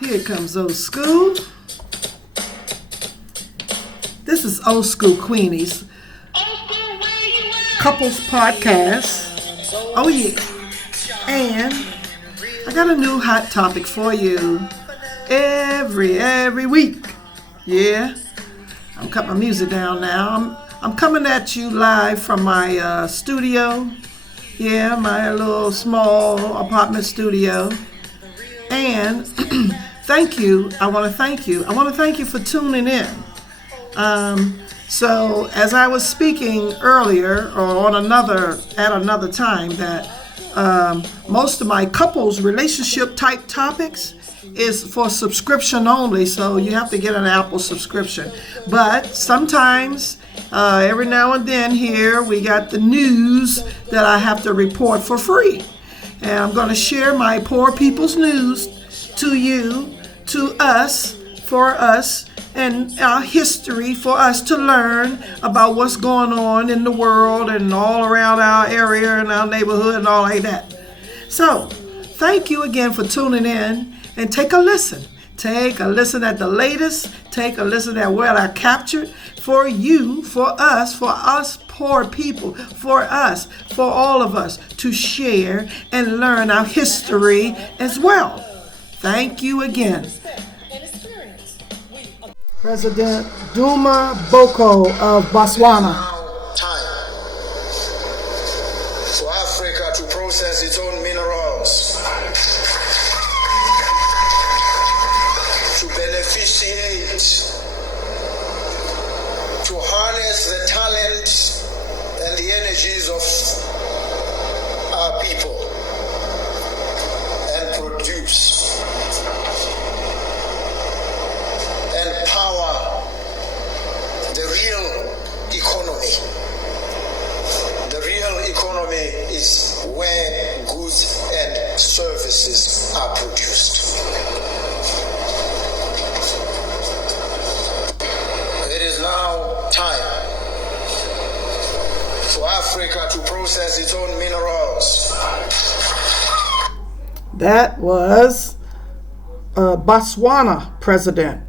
Here comes old school. This is Old School Queenies Couples Podcast. Oh yeah. And I got a new hot topic for you every week. Yeah. I'm cutting my music down now. I'm coming at you live from my studio. Yeah, my little small apartment studio. And thank you. I want to thank you for tuning in. So as I was speaking earlier, or at another time, that most of my couples relationship type topics is for subscription only. So you have to get an Apple subscription. But sometimes, every now and then here, we got the news that I have to report for free. And I'm going to share my Poor Peoples News to you, to us, for us, and our history for us to learn about what's going on in the world and all around our area and our neighborhood and all like that. So, thank you again for tuning in, and take a listen. Take a listen at the latest. Take a listen at what I captured for you, for us poor people, for us, for all of us to share and learn our history as well. Thank you again. President Duma Boko of Botswana. Time for Africa to process its own minerals, to beneficiate, to harness the talent and the energies of our people and produce and power the real economy. The real economy is where goods and services are produced. It is now time for Africa to process its own minerals. That was Botswana president.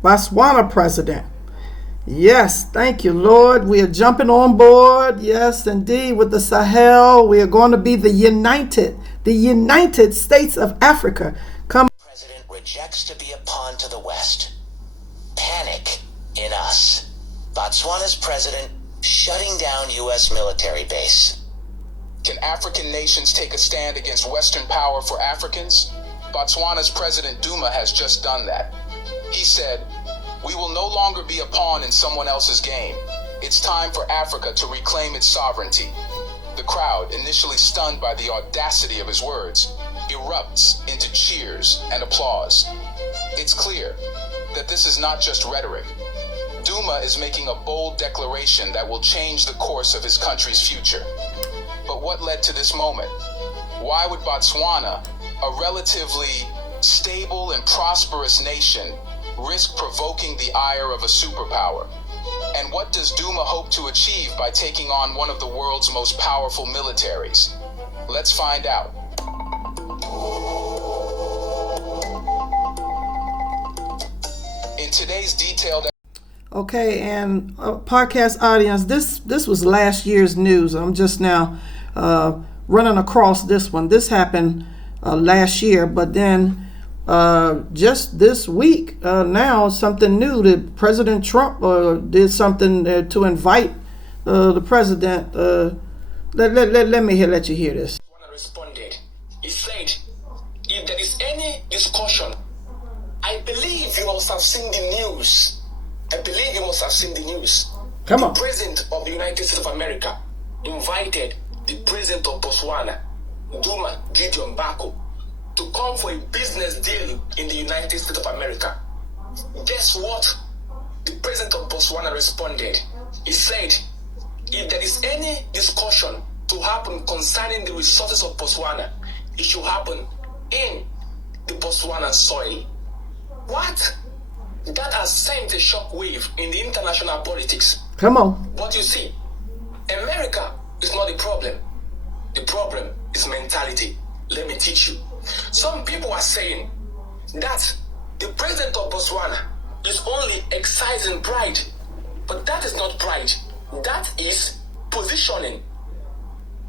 Yes, thank you, Lord. We are jumping on board. Yes, indeed, with the Sahel. We are going to be the United States of Africa. President rejects to be a pawn to the West. Panic in us. Botswana's president shutting down U.S. military base. Can African nations take a stand against Western power for Africans? Botswana's President Duma has just done that. He said, "We will no longer be a pawn in someone else's game. It's time for Africa to reclaim its sovereignty." The crowd, initially stunned by the audacity of his words, erupts into cheers and applause. It's clear that this is not just rhetoric. Duma is making a bold declaration that will change the course of his country's future. But what led to this moment? Why would Botswana, a relatively stable and prosperous nation, risk provoking the ire of a superpower? And what does Duma hope to achieve by taking on one of the world's most powerful militaries? Let's find out. In today's detailed... Okay, and podcast audience, this was last year's news. I'm just now running across this one. This happened last year, but then just this week, now something new that President Trump did something to invite the president. Let you hear this. Responded. He said, "If there is any discussion, I believe you must have seen the news. Come on. The President of the United States of America invited the President of Botswana, Duma Gideon Bako, to come for a business deal in the United States of America. Guess what? The President of Botswana responded. He said, if there is any discussion to happen concerning the resources of Botswana, it should happen in the Botswana soil. What? That has sent a shockwave in the international politics. Come on. But you see, America is not the problem. The problem is mentality. Let me teach you. Some people are saying that The president of Botswana is only exercising pride, but that is not pride. That is positioning.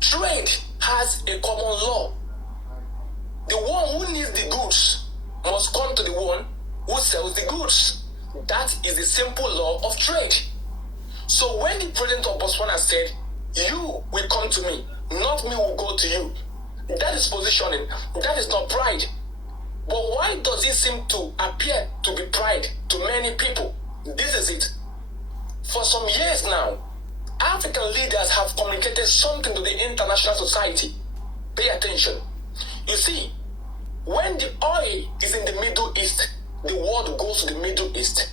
Trade has a common law. The one who needs the goods must come to the one who sells the goods. That is the simple law of trade. So when the president of Botswana said, "You will come to me, not me will go to you," that is positioning. That is not pride. But why does it seem to appear to be pride to many people? This is it. For some years now, African leaders have communicated something to the international society. Pay attention. You see, when the oil is in the Middle East, the world goes to the Middle East.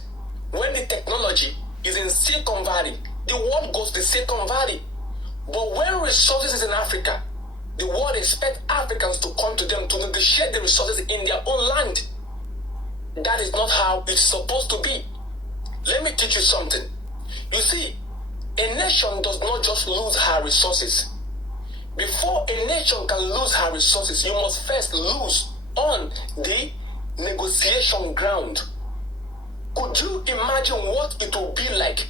When the technology is in Silicon Valley, the world goes to Silicon Valley. But when resources is in Africa, the world expects Africans to come to them to negotiate the resources in their own land. That is not how it's supposed to be. Let me teach you something. You see, a nation does not just lose her resources. Before a nation can lose her resources, you must first lose on the negotiation ground. Could you imagine what it would be like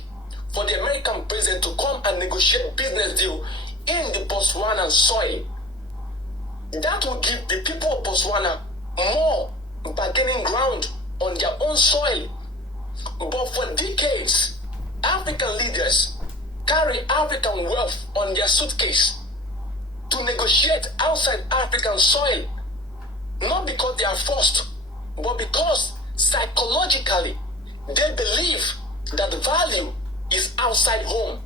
for the American president to come and negotiate business deal in the Botswanan soil? That would give the people of Botswana more bargaining ground on their own soil. But for decades, African leaders carry African wealth on their suitcase to negotiate outside African soil. Not because they are forced, but because psychologically they believe that value is outside home.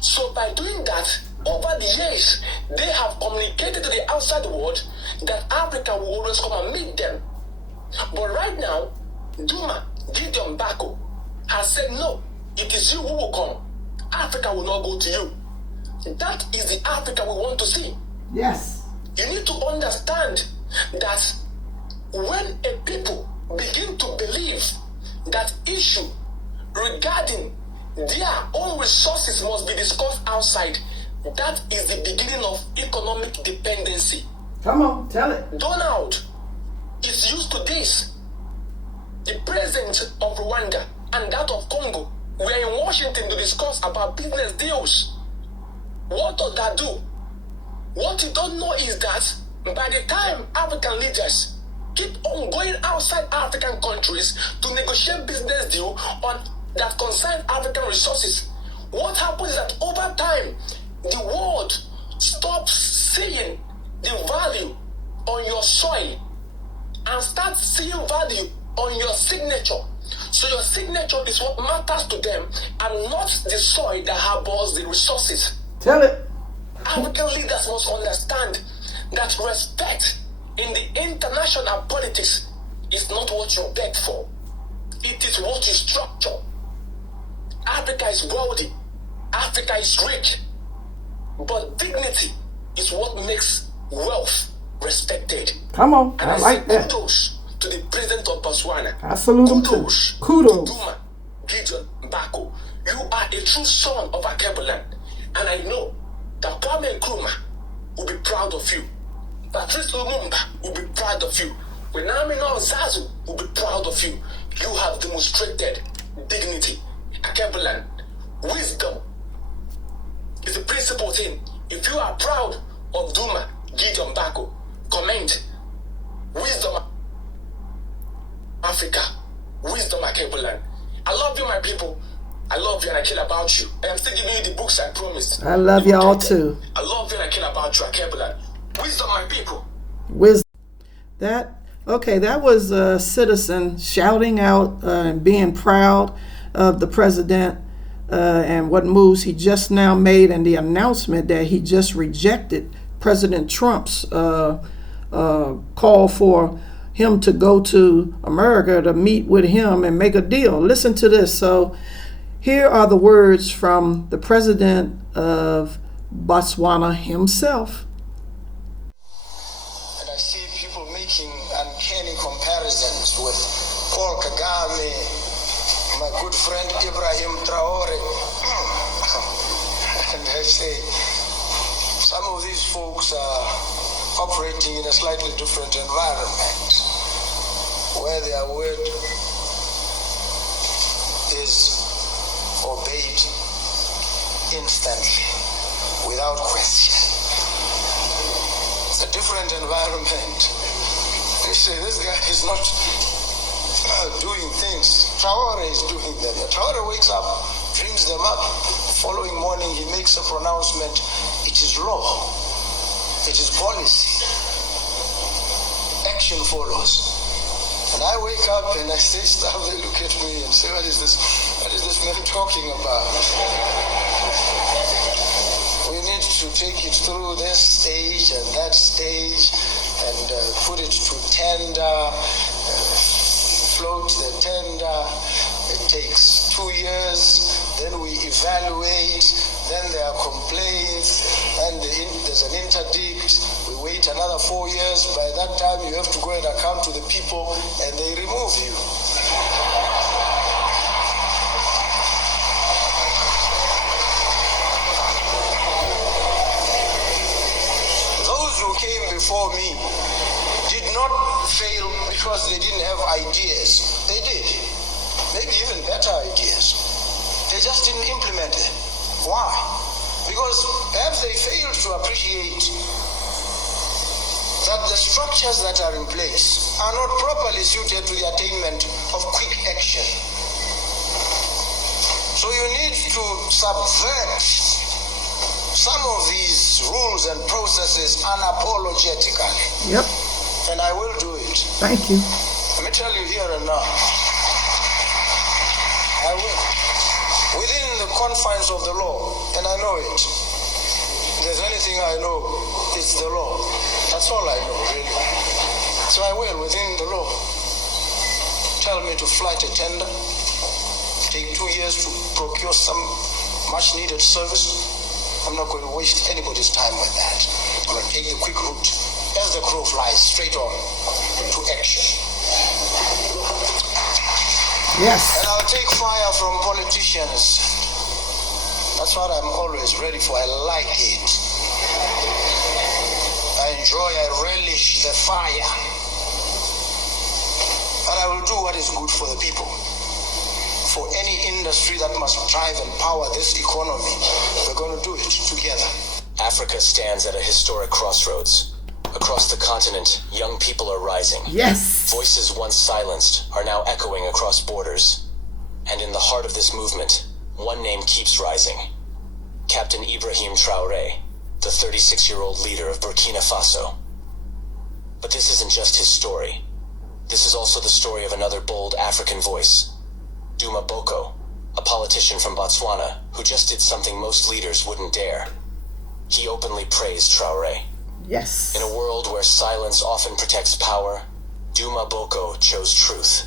So by doing that, over the years, they have communicated to the outside world that Africa will always come and meet them. But right now, Duma Gideon Bako has said, no, it is you who will come. Africa will not go to you. That is the Africa we want to see. Yes. You need to understand that when a people begin to believe that issue regarding their own resources must be discussed outside, that is the beginning of economic dependency. Come on, tell it. Donald is used to this. The president of Rwanda and that of Congo were in Washington to discuss about business deals. What does that do? What you don't know is that by the time African leaders keep on going outside African countries to negotiate business deal on that concern African resources, what happens is that over time, the world stops seeing the value on your soil and starts seeing value on your signature. So your signature is what matters to them and not the soil that harbors the resources. Tell it. African leaders must understand that respect in the international politics is not what you beg for. It is what you structure. Africa is wealthy. Africa is rich. But dignity is what makes wealth respected. Come on, And I like that. Kudos to the president of Botswana. I salute him too. Kudos. Kudos. To Duma Gideon Bako. You are a true son of Akebuland. And I know that Kwame Nkrumah will be proud of you. Patrice Lumumba will be proud of you. Wenamino Zazu will be proud of you. You have demonstrated dignity. Akebuland, wisdom is the principal thing. If you are proud of Duma Gideon Bako, comment wisdom Africa, wisdom Akebuland. I love you, my people. I love you and I care about you. I am still giving you the books I promised. I love y'all too. I love you and I care about you, Akebuland. Wisdom, my people. Wisdom. That was a citizen shouting out and being proud of the president and what moves he just now made, and the announcement that he just rejected President Trump's call for him to go to America to meet with him and make a deal. Listen to this. So here are the words from the president of Botswana himself. And I see people making uncanny comparisons with Paul Kagame, my good friend Ibrahim Traore. And I say, some of these folks are operating in a slightly different environment, where where their word is obeyed instantly, without question. It's a different environment. They say this guy is not doing things. Traore is doing them. Traore wakes up, dreams them up. Following morning, he makes a pronouncement. It is law. It is policy. Action follows. And I wake up and I say stuff, they look at me and say, what is this man talking about? We need to take it through this stage and that stage and put it to tender, float the tender. It takes 2 years, then we evaluate, then there are complaints, and there's an interdict. We wait another 4 years. By that time, you have to go and account to the people, and they remove you. Those who came before me did not fail because they didn't have ideas. They did. Maybe even better ideas. They just didn't implement them. Why? Because perhaps they failed to appreciate that the structures that are in place are not properly suited to the attainment of quick action. So you need to subvert some of these rules and processes unapologetically. Yep. And I will do it. Thank you. Let me tell you here and now. I will. Within the confines of the law, and I know it. If there's anything I know, it's the law. That's all I know, really. So I will, within the law. Tell me to flight a tender, take 2 years to procure some much needed service. I'm not going to waste anybody's time with that. I'm going to take the quick route, as the crow flies, straight on to action. Yes. And I'll take fire from politicians. That's what I'm always ready for. I like it. I enjoy, I relish the fire. But I will do what is good for the people. For any industry that must drive and power this economy, we're going to do it together. Africa stands at a historic crossroads. Across the continent, young people are rising. Yes. Voices once silenced are now echoing across borders. And in the heart of this movement, one name keeps rising. Captain Ibrahim Traore, the 36-year-old leader of Burkina Faso. But this isn't just his story. This is also the story of another bold African voice. Duma Boko, a politician from Botswana who just did something most leaders wouldn't dare. He openly praised Traore. Yes. In a world where silence often protects power, Duma Boko chose truth.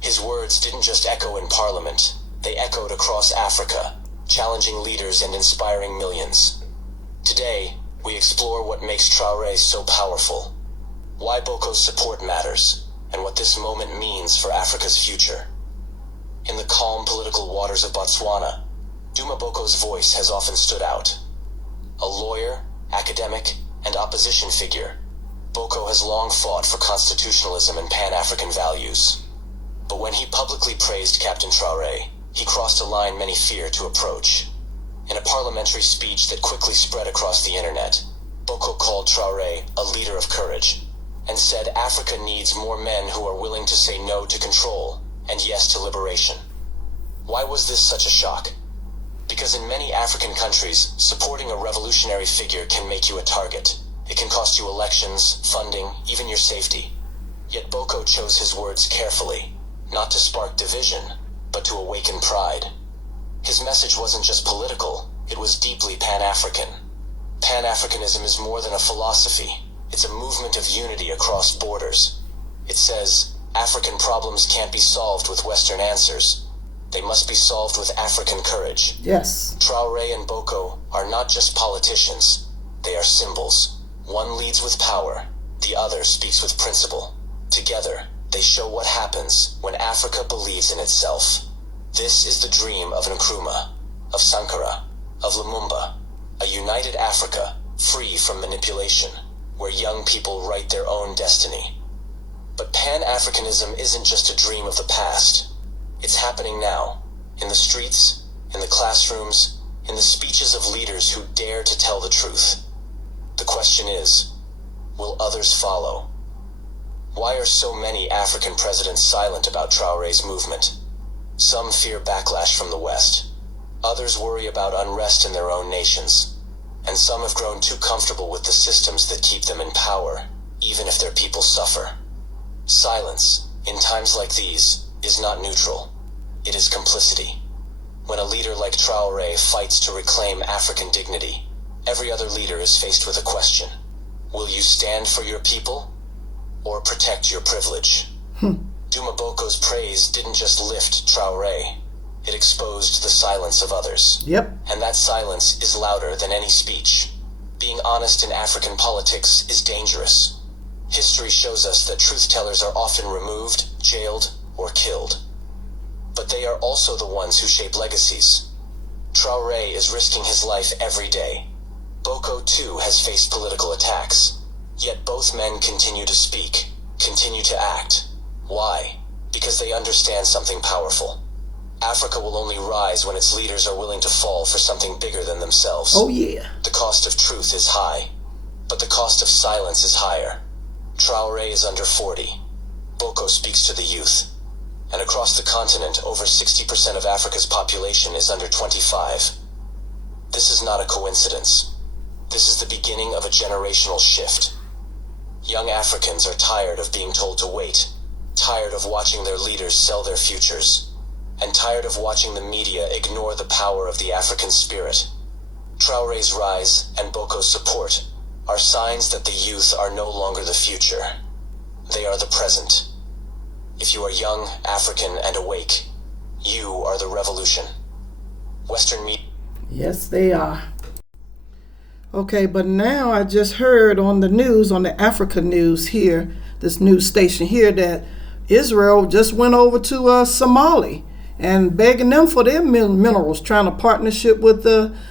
His words didn't just echo in parliament, they echoed across Africa, challenging leaders and inspiring millions. Today, we explore what makes Traore so powerful, why Boko's support matters, and what this moment means for Africa's future. In the calm political waters of Botswana, Duma Boko's voice has often stood out. A lawyer, academic, and opposition figure, Boko has long fought for constitutionalism and Pan-African values. But when he publicly praised Captain Traore, he crossed a line many fear to approach. In a parliamentary speech that quickly spread across the internet, Boko called Traore a leader of courage, and said Africa needs more men who are willing to say no to control and yes to liberation. Why was this such a shock? Because in many African countries, supporting a revolutionary figure can make you a target. It can cost you elections, funding, even your safety. Yet Boko chose his words carefully, not to spark division, but to awaken pride. His message wasn't just political, it was deeply Pan-African. Pan-Africanism is more than a philosophy. It's a movement of unity across borders. It says, African problems can't be solved with Western answers. They must be solved with African courage. Yes. Traore and Boko are not just politicians. They are symbols. One leads with power, the other speaks with principle. Together, they show what happens when Africa believes in itself. This is the dream of Nkrumah, of Sankara, of Lumumba, a united Africa, free from manipulation, where young people write their own destiny. But Pan-Africanism isn't just a dream of the past. It's happening now, in the streets, in the classrooms, in the speeches of leaders who dare to tell the truth. The question is, will others follow? Why are so many African presidents silent about Traoré's movement? Some fear backlash from the West. Others worry about unrest in their own nations. And some have grown too comfortable with the systems that keep them in power, even if their people suffer. Silence, in times like these, is not neutral. It is complicity. When a leader like Traoré fights to reclaim African dignity, every other leader is faced with a question. Will you stand for your people or protect your privilege? Duma Boko's praise didn't just lift Traoré. It exposed the silence of others. Yep. And that silence is louder than any speech. Being honest in African politics is dangerous. History shows us that truth-tellers are often removed, jailed, or killed. But they are also the ones who shape legacies. Traoré is risking his life every day. Boko too has faced political attacks. Yet both men continue to speak, continue to act. Why? Because they understand something powerful. Africa will only rise when its leaders are willing to fall for something bigger than themselves. Oh yeah. The cost of truth is high, but the cost of silence is higher. Traoré is under 40. Boko speaks to the youth. And across the continent, over 60% of Africa's population is under 25. This is not a coincidence. This is the beginning of a generational shift. Young Africans are tired of being told to wait, tired of watching their leaders sell their futures, and tired of watching the media ignore the power of the African spirit. Traoré's rise and Boko's support are signs that the youth are no longer the future. They are the present. If you are young, African, and awake, you are the revolution. Western media. Yes, they are. Okay, but now I just heard on the news, on the Africa news here, this news station here, that Israel just went over to Somali and begging them for their minerals, trying to partnership with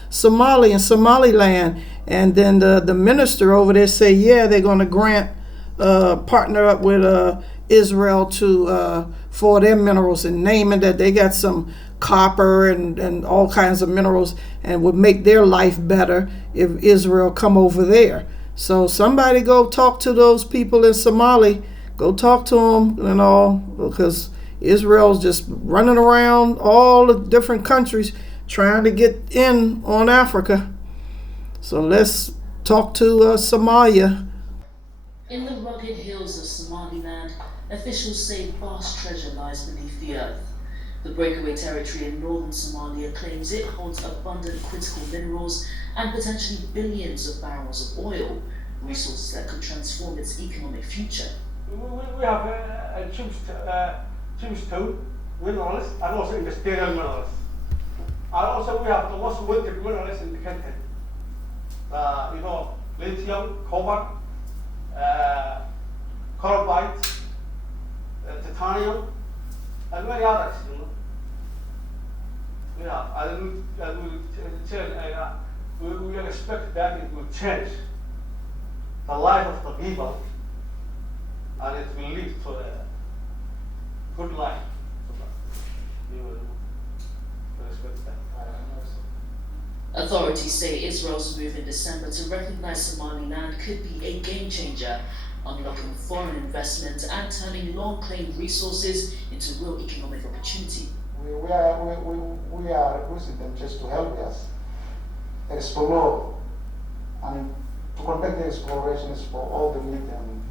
Somali and Somaliland. And then the minister over there say, yeah, they're going to grant, partner up with Israel to for their minerals, and naming that they got some copper and all kinds of minerals, and would make their life better if Israel come over there. So somebody go talk to those people in Somali, go talk to them and all, because Israel's just running around all the different countries trying to get in on Africa. So let's talk to Somalia. In the rugged hills of Somaliland, officials say vast treasure lies beneath the earth. The breakaway territory in northern Somalia claims it holds abundant critical minerals and potentially billions of barrels of oil, resources that could transform its economic future. We have two minerals and also industrial minerals. And also we have the most wanted minerals in the country. Lithium, copper, carbide, titanium, and many others. Yeah, we expect that it will change the life of the people, and it will lead to a good life. We will respect that. Authorities say Israel's move in December to recognize Somaliland could be a game changer, unlocking foreign investment and turning long-claimed resources into real economic opportunity. We are requesting them just to help us explore, and to conduct the explorations for all the lithium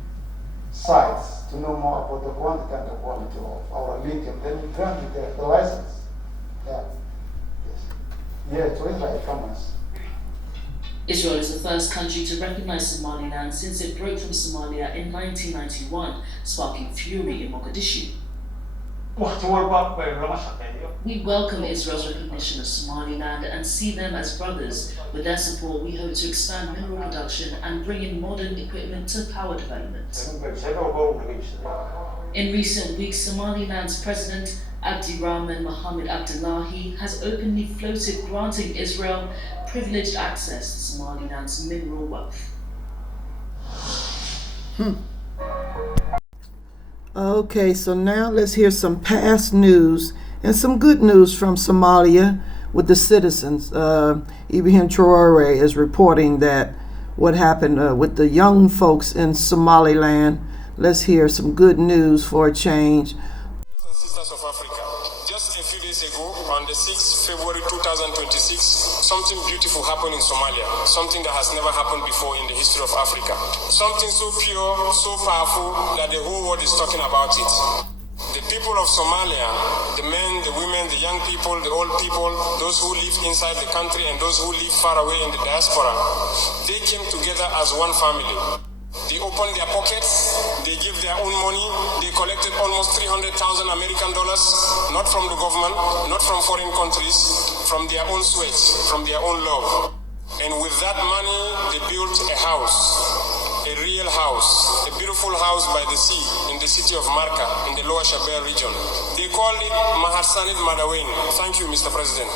sites, to know more about the quantity and the quality of our lithium. Then we grant the license. Yeah. Yeah, to Israel commerce. Israel is the first country to recognize Somaliland since it broke from Somalia in 1991, sparking fury in Mogadishu. We welcome Israel's recognition of Somaliland and see them as brothers. With their support, we hope to expand mineral production and bring in modern equipment to power development. In recent weeks, Somaliland's President Abdirahman Mohamed Abdullahi has openly floated granting Israel privileged access to Somaliland's mineral wealth. Okay, so now let's hear some past news and some good news from Somalia with the citizens. Ibrahim Traore is reporting that what happened with the young folks in Somaliland. Let's hear some good news for a change. Sisters of Africa, just a few days ago, on the 6th February 2026, something beautiful happened in Somalia, something that has never happened before in the history of Africa. Something so pure, so powerful, that the whole world is talking about it. The people of Somalia, the men, the women, the young people, the old people, those who live inside the country and those who live far away in the diaspora, they came together as one family. They opened their pockets, they gave their own money, they collected almost $300,000 American dollars, not from the government, not from foreign countries, from their own sweat, from their own love. And with that money, they built a house, a real house, a beautiful house by the sea in the city of Marka in the Lower Shabelle region. They called it Maharsanid Madawain. Thank you, Mr. President.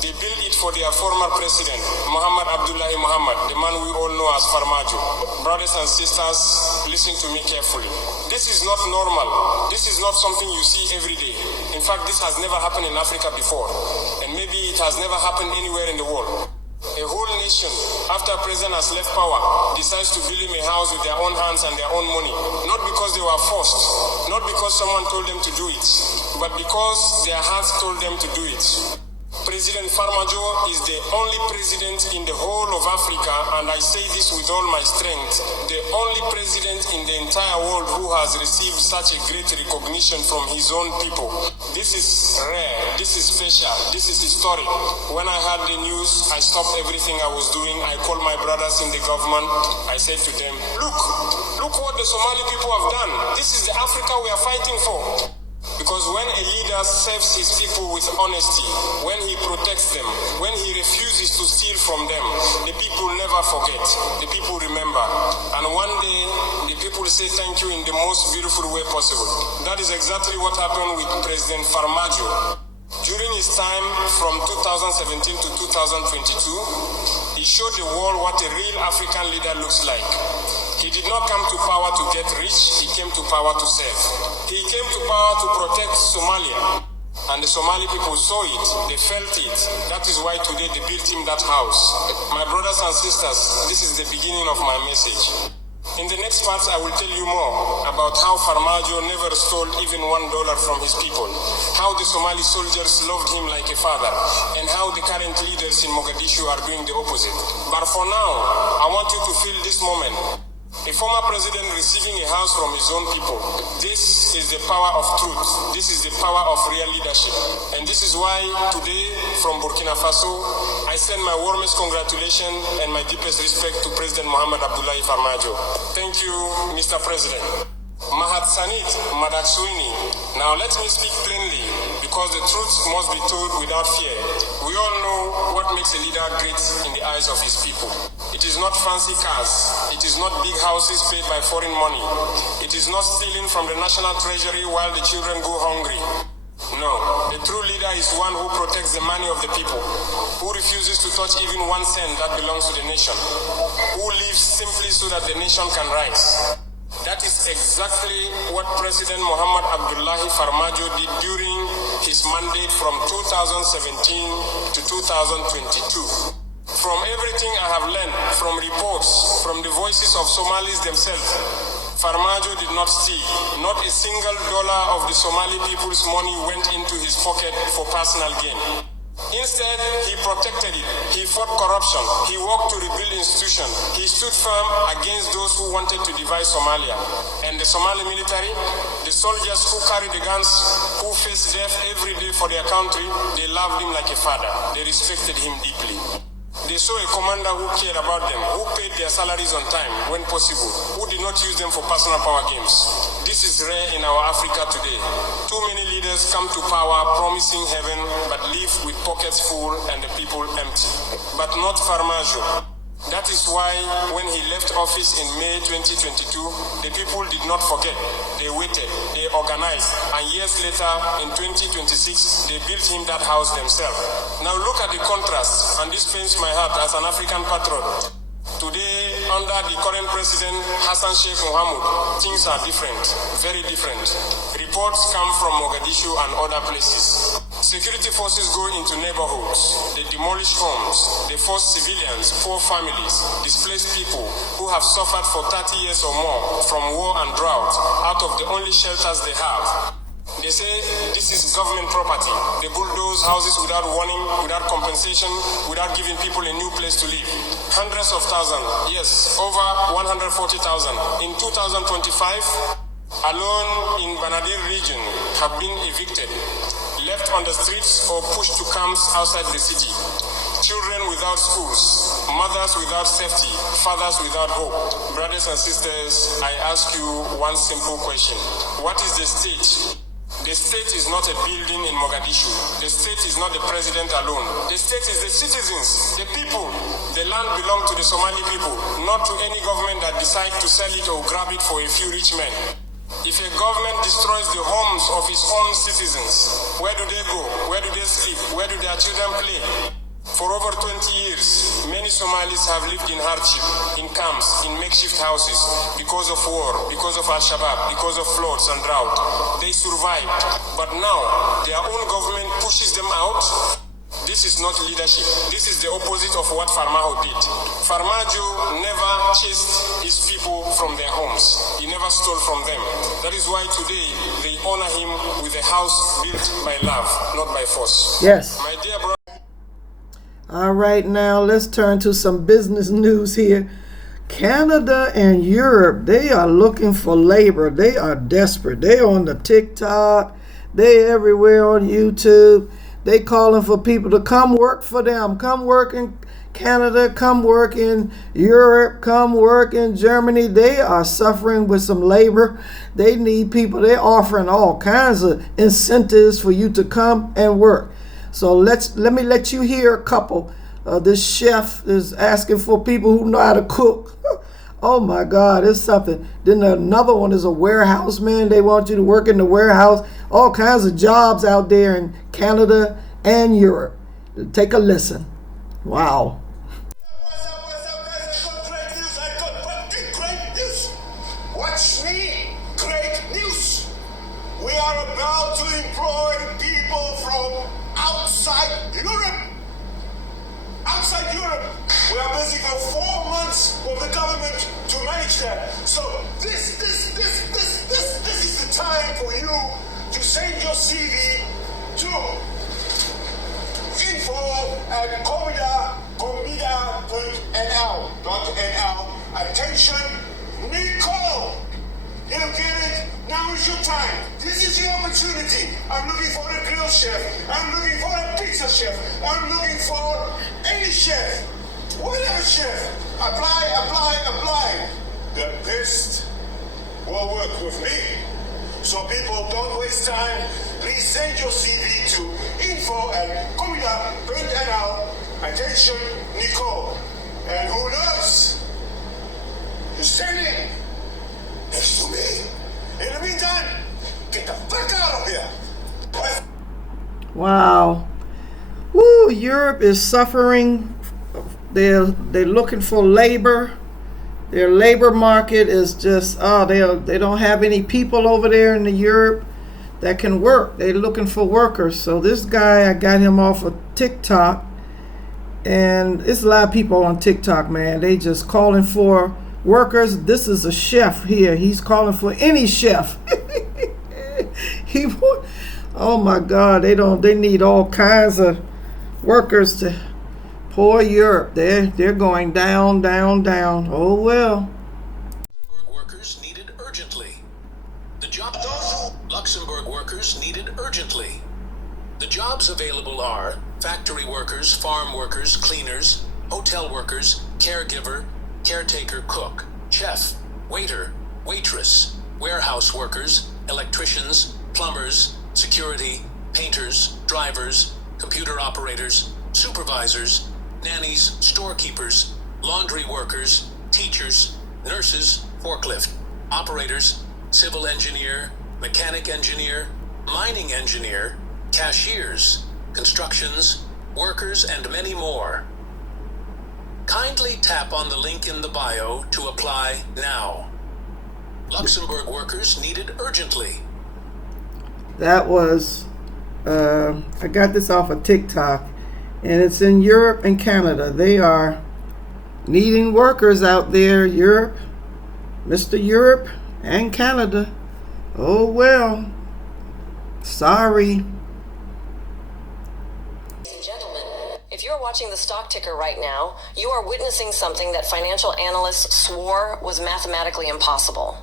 They built it for their former president, Muhammad Abdullahi Muhammad, the man we all know as Farmajo. Brothers and sisters, listen to me carefully. This is not normal. This is not something you see every day. In fact, this has never happened in Africa before. And maybe it has never happened anywhere in the world. A whole nation, after a president has left power, decides to build him a house with their own hands and their own money. Not because they were forced, not because someone told them to do it, but because their hearts told them to do it. President Farmajo is the only president in the whole of Africa, and I say this with all my strength, the only president in the entire world who has received such a great recognition from his own people. This is rare, this is special, this is historic. When I heard the news, I stopped everything I was doing. I called my brothers in the government. I said to them, look what the Somali people have done. This is the Africa we are fighting for. Because when a leader serves his people with honesty, when he protects them, when he refuses to steal from them, the people never forget, the people remember. And one day, the people say thank you in the most beautiful way possible. That is exactly what happened with President Farmajo. During his time from 2017 to 2022, he showed the world what a real African leader looks like. He did not come to power to get rich, he came to power to serve. He came to power to protect Somalia. And the Somali people saw it, they felt it. That is why today they built him that house. My brothers and sisters, this is the beginning of my message. In the next parts, I will tell you more about how Farmajo never stole even $1 from his people, how the Somali soldiers loved him like a father, and how the current leaders in Mogadishu are doing the opposite. But for now, I want you to feel this moment. A former president receiving a house from his own people. This is the power of truth. This is the power of real leadership. And this is why today from Burkina Faso, I send my warmest congratulations and my deepest respect to President Muhammad Abdullahi Farmajo. Thank you, Mr. President. Mahatsanit Madakswini. Now let me speak plainly, because the truth must be told without fear. We all know what makes a leader great in the eyes of his people. It is not fancy cars. It is not big houses paid by foreign money. It is not stealing from the national treasury while the children go hungry. No, the true leader is one who protects the money of the people, who refuses to touch even 1 cent that belongs to the nation, who lives simply so that the nation can rise. That is exactly what President Muhammad Abdullahi Farmajo did during his mandate from 2017 to 2022. From everything I have learned, from reports, from the voices of Somalis themselves, Farmajo did not steal. Not a single dollar of the Somali people's money went into his pocket for personal gain. Instead, he protected it. He fought corruption. He worked to rebuild institutions. He stood firm against those who wanted to divide Somalia. And the Somali military, the soldiers who carried the guns, who faced death every day for their country, they loved him like a father. They respected him deeply. They saw a commander who cared about them, who paid their salaries on time when possible, who did not use them for personal power games. This is rare in our Africa today. Too many leaders come to power promising heaven, but leave with pockets full and the people empty. But not Farmajo. That is why when he left office in May 2022, the people did not forget. They waited, they organized, and years later, in 2026, they built him that house themselves. Now look at the contrast, and this pains my heart as an African patriot. Today, under the current president, Hassan Sheikh Mohamud, things are different, very different. Reports come from Mogadishu and other places. Security forces go into neighborhoods, they demolish homes, they force civilians, poor families, displaced people who have suffered for 30 years or more from war and drought out of the only shelters they have. They say this is government property. They bulldoze houses without warning, without compensation, without giving people a new place to live. Hundreds of thousands, yes, over 140,000. In 2025, alone in Banadir region have been evicted, left on the streets or pushed to camps outside the city. Children without schools, mothers without safety, fathers without hope. Brothers and sisters, I ask you one simple question. What is the state? The state is not a building in Mogadishu. The state is not the president alone. The state is the citizens, the people. The land belongs to the Somali people, not to any government that decides to sell it or grab it for a few rich men. If a government destroys the homes of its own citizens, where do they go? Where do they sleep? Where do their children play? For over 20 years, many Somalis have lived in hardship, in camps, in makeshift houses, because of war, because of Al-Shabaab, because of floods and drought. They survived, but now their own government pushes them out. This is not leadership. This is the opposite of what Farmajo did. Farmajo never chased his people from their homes. He never stole from them. That is why today they honor him with a house built by love, not by force. Yes. My dear brother. All right, now let's turn to some business news here. Canada and Europe, they are looking for labor. They are desperate. They on the TikTok. They everywhere on YouTube. They calling for people to come work for them. Come work in Canada. Come work in Europe. Come work in Germany. They are suffering with some labor. They need people. They're offering all kinds of incentives for you to come and work. So let me let you hear a couple. This chef is asking for people who know how to cook. Oh my God, it's something. Then another one is a warehouse man. They want you to work in the warehouse. All kinds of jobs out there in Canada and Europe. Take a listen. Wow. Watch me, great news. We are about to employ people from outside Europe. Outside Europe. We are busy for 4 months with the government to manage that. So this is the time for you to send your CV to info@comida.nl. Attention, Nicole. You get it? Now is your time. This is your opportunity. I'm looking for a grill chef. I'm looking for a pizza chef. I'm looking for any chef. Whatever chef. Apply. The best will work with me. So people, don't waste time. Please send your CV to info@comida.nl. Attention, Nicole. And who knows? You're standing next to me. In the meantime, get the fuck out of here. Wow. Woo, Europe is suffering. They're looking for labor. Their labor market is just, they don't have any people over there in Europe that can work. They're looking for workers. So this guy, I got him off of TikTok. And it's a lot of people on TikTok, man. They just calling for workers. This is a chef here. He's calling for any chef. Oh my God, they need all kinds of workers to. Poor Europe, they're going down. Oh well. Workers needed urgently. Luxembourg workers needed urgently. The jobs available are factory workers, farm workers, cleaners, hotel workers, caregiver, caretaker, cook, chef, waiter, waitress, warehouse workers, electricians, plumbers, security, painters, drivers, computer operators, supervisors, nannies, storekeepers, laundry workers, teachers, nurses, forklift, operators, civil engineer, mechanic engineer, mining engineer, cashiers, constructions, workers, and many more. Kindly tap on the link in the bio to apply now. Luxembourg workers needed urgently. That was, I got this off of TikTok, and it's in Europe and Canada. They are needing workers out there, Europe, Mr. Europe and Canada. Oh well, sorry. If you're watching the stock ticker right now, you are witnessing something that financial analysts swore was mathematically impossible.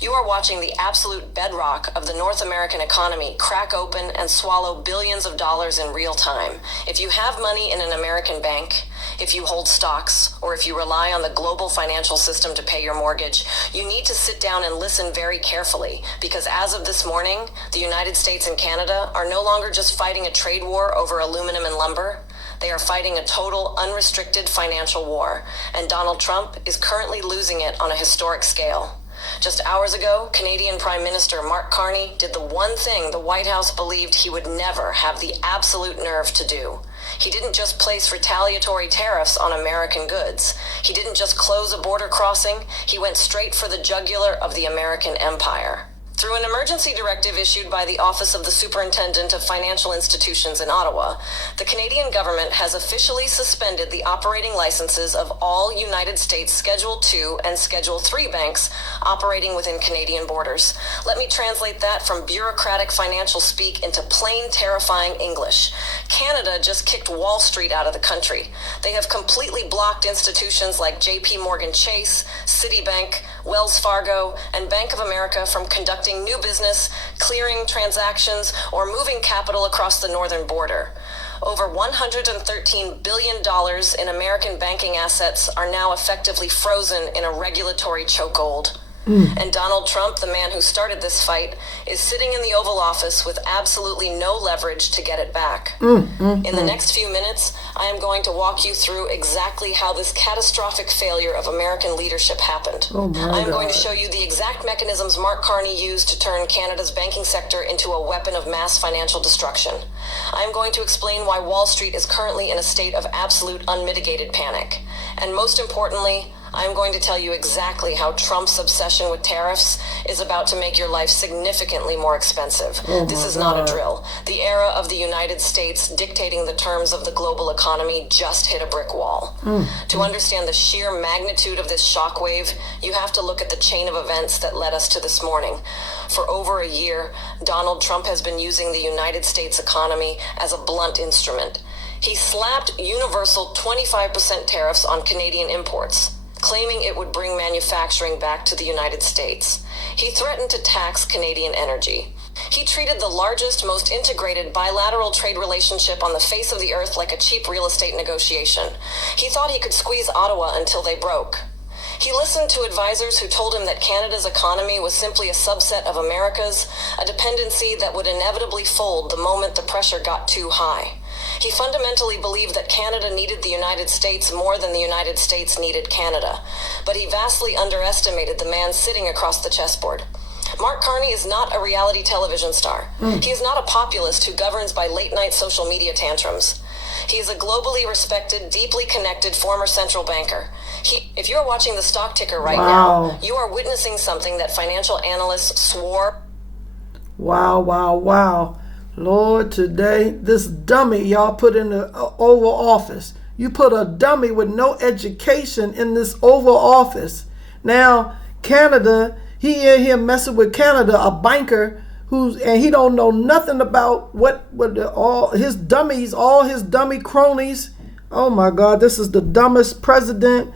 You are watching the absolute bedrock of the North American economy crack open and swallow billions of dollars in real time. If you have money in an American bank, if you hold stocks, or if you rely on the global financial system to pay your mortgage, you need to sit down and listen very carefully, because as of this morning, the United States and Canada are no longer just fighting a trade war over aluminum and lumber. They are fighting a total, unrestricted financial war, and Donald Trump is currently losing it on a historic scale. Just hours ago, Canadian Prime Minister Mark Carney did the one thing the White House believed he would never have the absolute nerve to do. He didn't just place retaliatory tariffs on American goods. He didn't just close a border crossing. He went straight for the jugular of the American empire. Through an emergency directive issued by the Office of the Superintendent of Financial Institutions in Ottawa, the Canadian government has officially suspended the operating licenses of all United States Schedule II and Schedule III banks operating within Canadian borders. Let me translate that from bureaucratic financial speak into plain, terrifying English. Canada just kicked Wall Street out of the country. They have completely blocked institutions like JP Morgan Chase, Citibank, Wells Fargo, and Bank of America from conducting new business, clearing transactions, or moving capital across the northern border. Over $113 billion in American banking assets are now effectively frozen in a regulatory chokehold. And Donald Trump, the man who started this fight, is sitting in the Oval Office with absolutely no leverage to get it back. In the next few minutes, I am going to walk you through exactly how this catastrophic failure of American leadership happened. I am going to show you the exact mechanisms Mark Carney used to turn Canada's banking sector into a weapon of mass financial destruction. I am going to explain why Wall Street is currently in a state of absolute unmitigated panic. And most importantly, I'm going to tell you exactly how Trump's obsession with tariffs is about to make your life significantly more expensive. This is not a drill. The era of the United States dictating the terms of the global economy just hit a brick wall. To understand the sheer magnitude of this shockwave, you have to look at the chain of events that led us to this morning. For over a year, Donald Trump has been using the United States economy as a blunt instrument. He slapped universal 25% tariffs on Canadian imports, claiming it would bring manufacturing back to the United States. He threatened to tax Canadian energy. He treated the largest, most integrated bilateral trade relationship on the face of the earth like a cheap real estate negotiation. He thought he could squeeze Ottawa until they broke. He listened to advisors who told him that Canada's economy was simply a subset of America's, a dependency that would inevitably fold the moment the pressure got too high. He fundamentally believed that Canada needed the United States more than the United States needed Canada, but he vastly underestimated the man sitting across the chessboard. Mark Carney is not a reality television star. He is not a populist who governs by late-night social media tantrums. He is a globally respected, deeply connected former central banker. If you're watching the stock ticker right now, you are witnessing something that financial analysts swore. Wow. Lord, today, this dummy y'all put in the Oval Office. You put a dummy with no education in this Oval Office. Now, Canada, he in here messing with Canada, a banker and he don't know nothing about all his dummies, all his dummy cronies. Oh my God, this is the dumbest presidential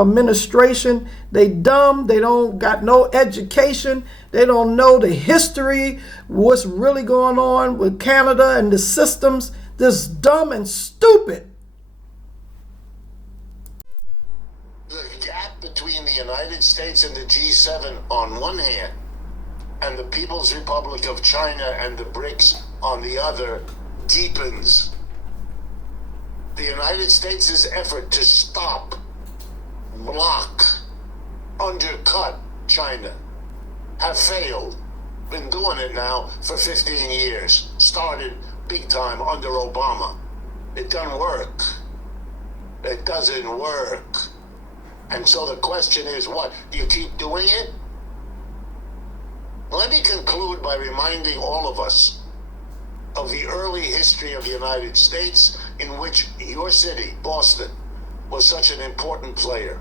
administration. They dumb, they don't got no education, they don't know the history, what's really going on with Canada and the systems. This dumb and stupid. The gap between the United States and the G7 on one hand, and the People's Republic of China and the BRICS on the other deepens. The United States' effort to stop, block, undercut China have failed. Been doing it now for 15 years. Started big time under Obama. It doesn't work. It doesn't work. And so the question is, what? Do you keep doing it? Let me conclude by reminding all of us of the early history of the United States, in which your city, Boston, was such an important player.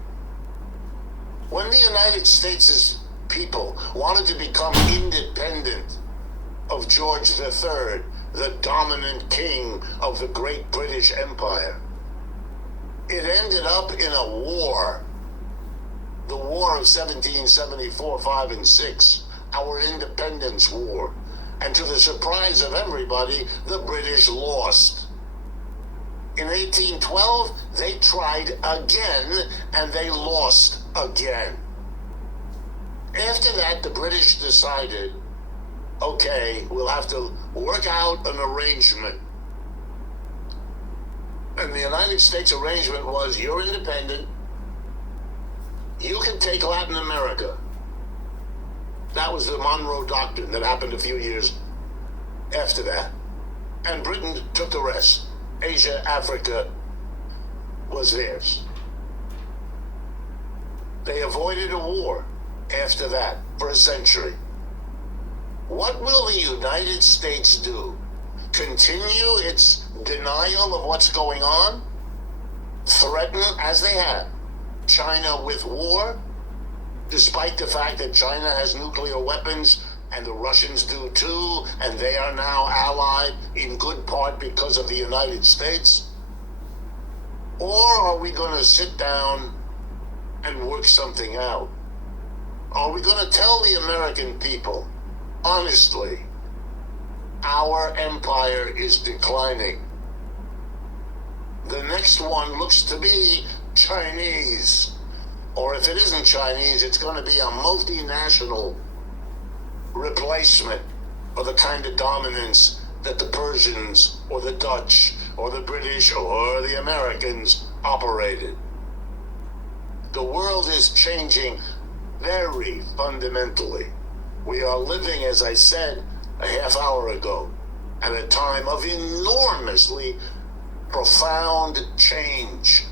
When the United States' people wanted to become independent of George III, the dominant king of the great British Empire, it ended up in a war. The War of 1774, 5, and 6, our Independence War. And to the surprise of everybody, the British lost. In 1812, they tried again, and they lost again. After that, the British decided, okay, we'll have to work out an arrangement. And the United States arrangement was, you're independent, you can take Latin America. That was the Monroe Doctrine that happened a few years after that. And Britain took the rest. Asia, Africa was theirs. They avoided a war after that for a century. What will the United States do? Continue its denial of what's going on? Threaten, as they have, China with war, despite the fact that China has nuclear weapons and the Russians do too, and they are now allied in good part because of the United States? Or are we going to sit down and work something out? Are we going to tell the American people, honestly, our empire is declining? The next one looks to be Chinese. Or if it isn't Chinese, it's going to be a multinational replacement of the kind of dominance that the Persians or the Dutch or the British or the Americans operated. The world is changing very fundamentally. We are living, as I said a half hour ago, at a time of enormously profound change.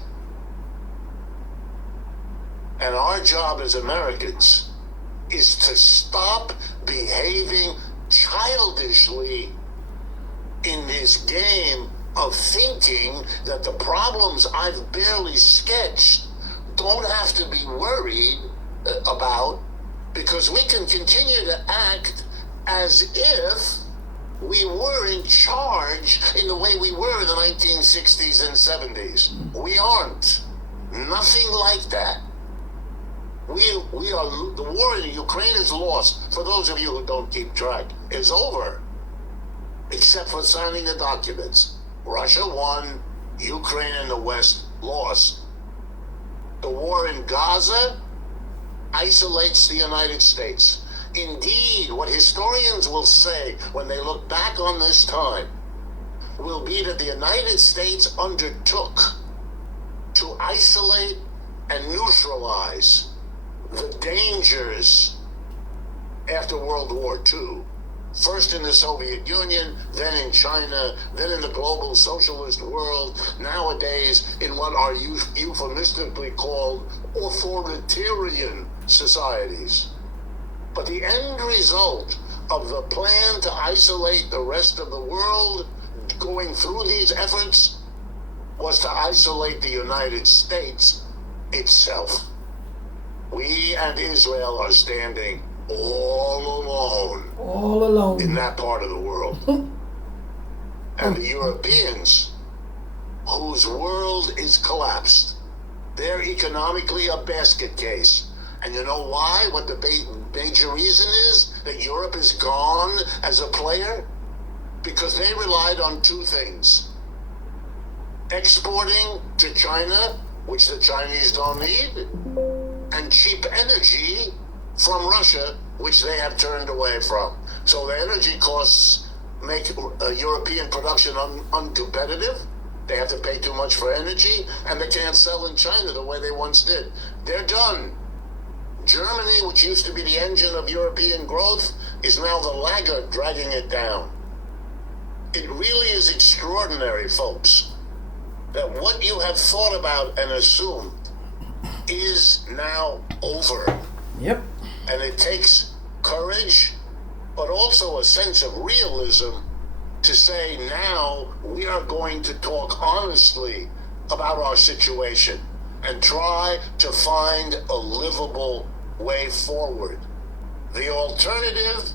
And our job as Americans is to stop behaving childishly in this game of thinking that the problems I've barely sketched don't have to be worried about, because we can continue to act as if we were in charge in the way we were in the 1960s and 70s. We aren't. Nothing like that. We are, the war in Ukraine is lost. For those of you who don't keep track, it's over. Except for signing the documents. Russia won, Ukraine and the West lost. The war in Gaza isolates the United States. Indeed, what historians will say when they look back on this time will be that the United States undertook to isolate and neutralize the dangers after World War II. First in the Soviet Union, then in China, then in the global socialist world, nowadays in what are euphemistically called authoritarian societies. But the end result of the plan to isolate the rest of the world going through these efforts was to isolate the United States itself. We and Israel are standing all alone in that part of the world. And the Europeans, whose world is collapsed, they're economically a basket case. And you know why? What the major reason is that Europe is gone as a player? Because they relied on two things: exporting to China, which the Chinese don't need, and cheap energy from Russia, which they have turned away from. So the energy costs make European production uncompetitive. They have to pay too much for energy, and they can't sell in China the way they once did. They're done. Germany, which used to be the engine of European growth, is now the laggard dragging it down. It really is extraordinary, folks. that what you have thought about and assumed is now over. Yep. And it takes courage, but also a sense of realism to say now we are going to talk honestly about our situation and try to find a livable way forward. The alternative,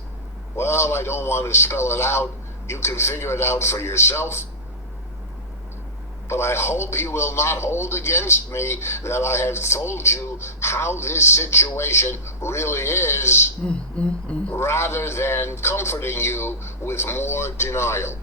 well, I don't want to spell it out. You can figure it out for yourself. But I hope you will not hold against me that I have told you how this situation really is, rather than comforting you with more denial.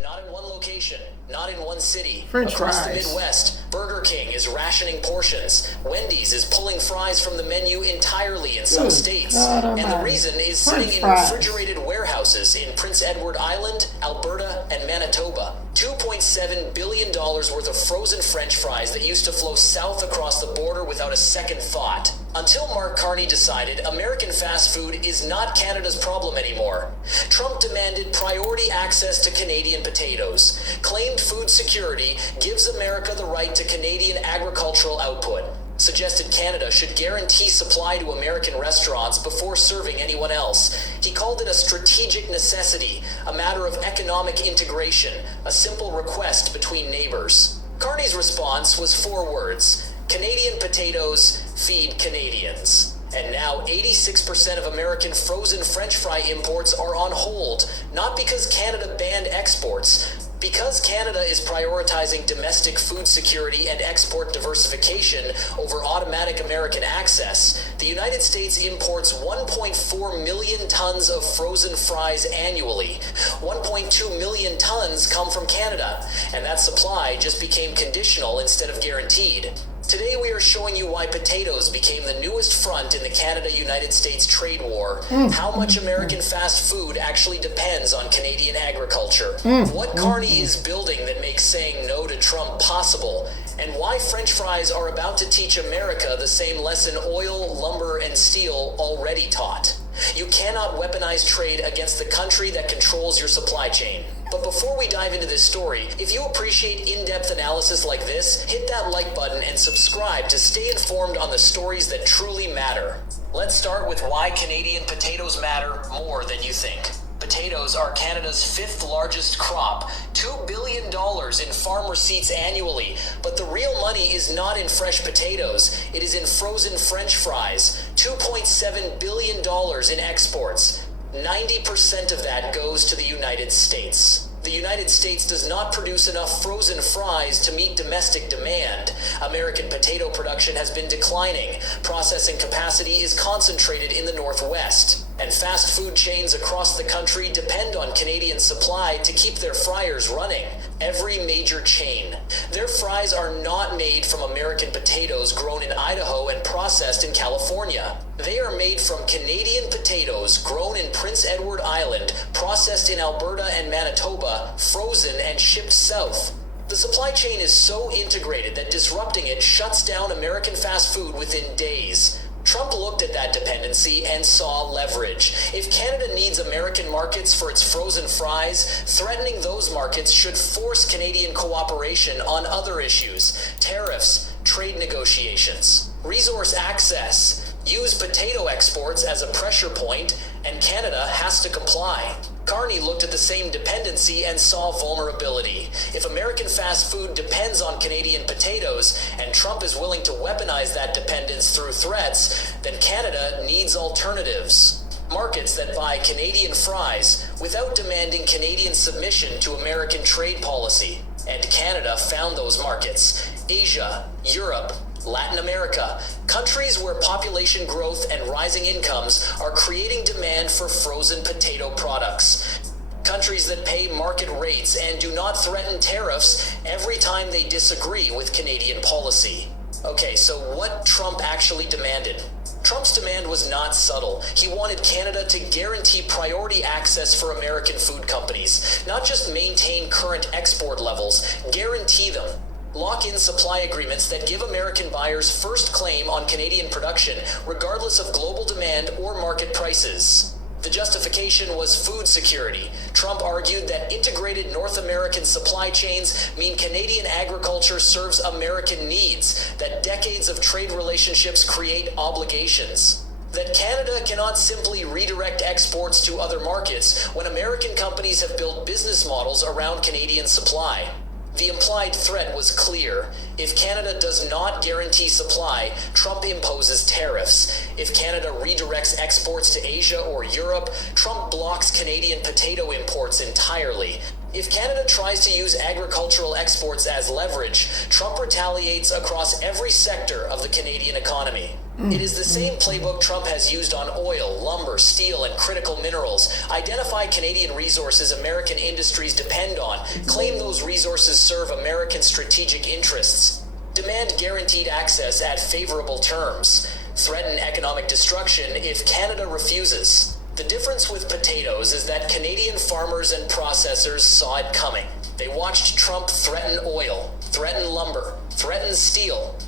Not in one location, not in one city. French Across fries. the Midwest, Burger King is rationing portions. Wendy's is pulling fries from the menu entirely in some Good states. God And the Almighty. reason is French sitting in fries. refrigerated warehouses in Prince Edward Island, Alberta, and Manitoba. $2.7 billion worth of frozen French fries that used to flow south across the border without a second thought. Until Mark Carney decided American fast food is not Canada's problem anymore. Trump demanded priority access to Canadian potatoes, claimed food security gives America the right to Canadian agricultural output, suggested Canada should guarantee supply to American restaurants before serving anyone else. He called it a strategic necessity, a matter of economic integration, a simple request between neighbors. Carney's response was 4 words: Canadian potatoes, feed Canadians. And now 86% of American frozen French fry imports are on hold, not because Canada banned exports, because Canada is prioritizing domestic food security and export diversification over automatic American access. The United States imports 1.4 million tons of frozen fries annually. 1.2 million tons come from Canada, and that supply just became conditional instead of guaranteed. Today we are showing you why potatoes became the newest front in the Canada-United States trade war, how much American fast food actually depends on Canadian agriculture, what Carney is building that makes saying no to Trump possible, and why French fries are about to teach America the same lesson oil, lumber, and steel already taught. You cannot weaponize trade against the country that controls your supply chain. But before we dive into this story, if you appreciate in-depth analysis like this, hit that like button and subscribe to stay informed on the stories that truly matter. Let's start with why Canadian potatoes matter more than you think. Potatoes are Canada's 5th largest crop, $2 billion in farm receipts annually. But the real money is not in fresh potatoes, it is in frozen French fries, $2.7 billion in exports. 90% of that goes to the United States. The United States does not produce enough frozen fries to meet domestic demand. American potato production has been declining. Processing capacity is concentrated in the Northwest. And fast food chains across the country depend on Canadian supply to keep their fryers running. Every major chain. Their fries are not made from American potatoes grown in Idaho and processed in California. They are made from Canadian potatoes grown in Prince Edward Island, processed in Alberta and Manitoba, frozen and shipped south. The supply chain is so integrated that disrupting it shuts down American fast food within days. Trump looked at that dependency and saw leverage. If Canada needs American markets for its frozen fries, threatening those markets should force Canadian cooperation on other issues: tariffs, trade negotiations, resource access. Use potato exports as a pressure point, and Canada has to comply. Carney looked at the same dependency and saw vulnerability. If American fast food depends on Canadian potatoes, and Trump is willing to weaponize that dependence through threats, then Canada needs alternatives. Markets that buy Canadian fries without demanding Canadian submission to American trade policy. And Canada found those markets. Asia, Europe, Latin America, countries where population growth and rising incomes are creating demand for frozen potato products. Countries that pay market rates and do not threaten tariffs every time they disagree with Canadian policy. Okay, so what Trump actually demanded? Trump's demand was not subtle. He wanted Canada to guarantee priority access for American food companies, not just maintain current export levels, guarantee them. Lock in supply agreements that give American buyers first claim on Canadian production, regardless of global demand or market prices. The justification was food security. Trump argued that integrated North American supply chains mean Canadian agriculture serves American needs, that decades of trade relationships create obligations, that Canada cannot simply redirect exports to other markets when American companies have built business models around Canadian supply. The implied threat was clear. If Canada does not guarantee supply, Trump imposes tariffs. If Canada redirects exports to Asia or Europe, Trump blocks Canadian potato imports entirely. If Canada tries to use agricultural exports as leverage, Trump retaliates across every sector of the Canadian economy. It is the same playbook Trump has used on oil, lumber, steel, and critical minerals. Identify Canadian resources American industries depend on. Claim those resources serve American strategic interests. Demand guaranteed access at favorable terms. Threaten economic destruction if Canada refuses. The difference with potatoes is that Canadian farmers and processors saw it coming. They watched Trump threaten oil, threaten lumber, threaten steel,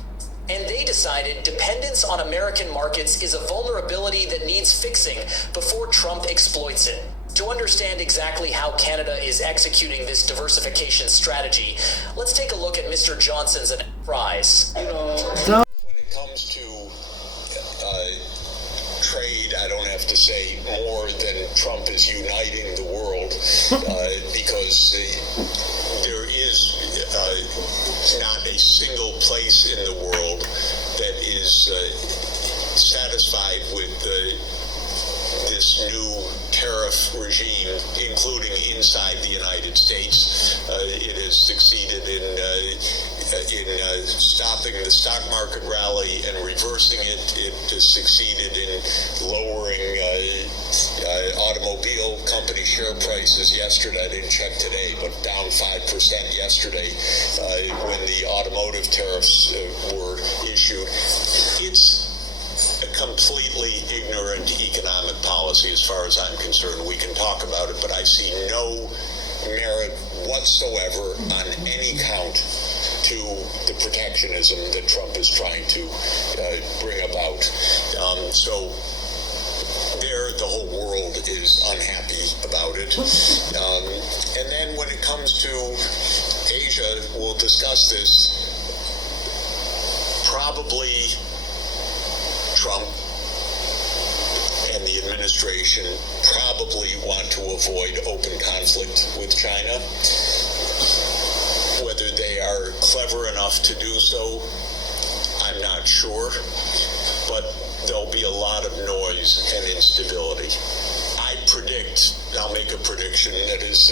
and they decided dependence on American markets is a vulnerability that needs fixing before Trump exploits it. To understand exactly how Canada is executing this diversification strategy, let's take a look at Mr. Johnson's enterprise. When it comes to trade, I don't have to say more than Trump is uniting the world because there is not a single place in the world that is satisfied with this new tariff regime, including inside the United States. It has succeeded in stopping the stock market rally and reversing it. It has succeeded in lowering automobile company share prices yesterday. I didn't check today, but down 5% yesterday when the automotive tariffs were issued. It's a completely ignorant economic policy as far as I'm concerned. We can talk about it, but I see no merit whatsoever on any count to the protectionism that Trump is trying to bring about. So there, the whole world is unhappy about it. And then when it comes to Asia, we'll discuss this. Probably Trump and the administration probably want to avoid open conflict with China. Whether they are clever enough to do so, I'm not sure, but there'll be a lot of noise and instability. I'll make a prediction that is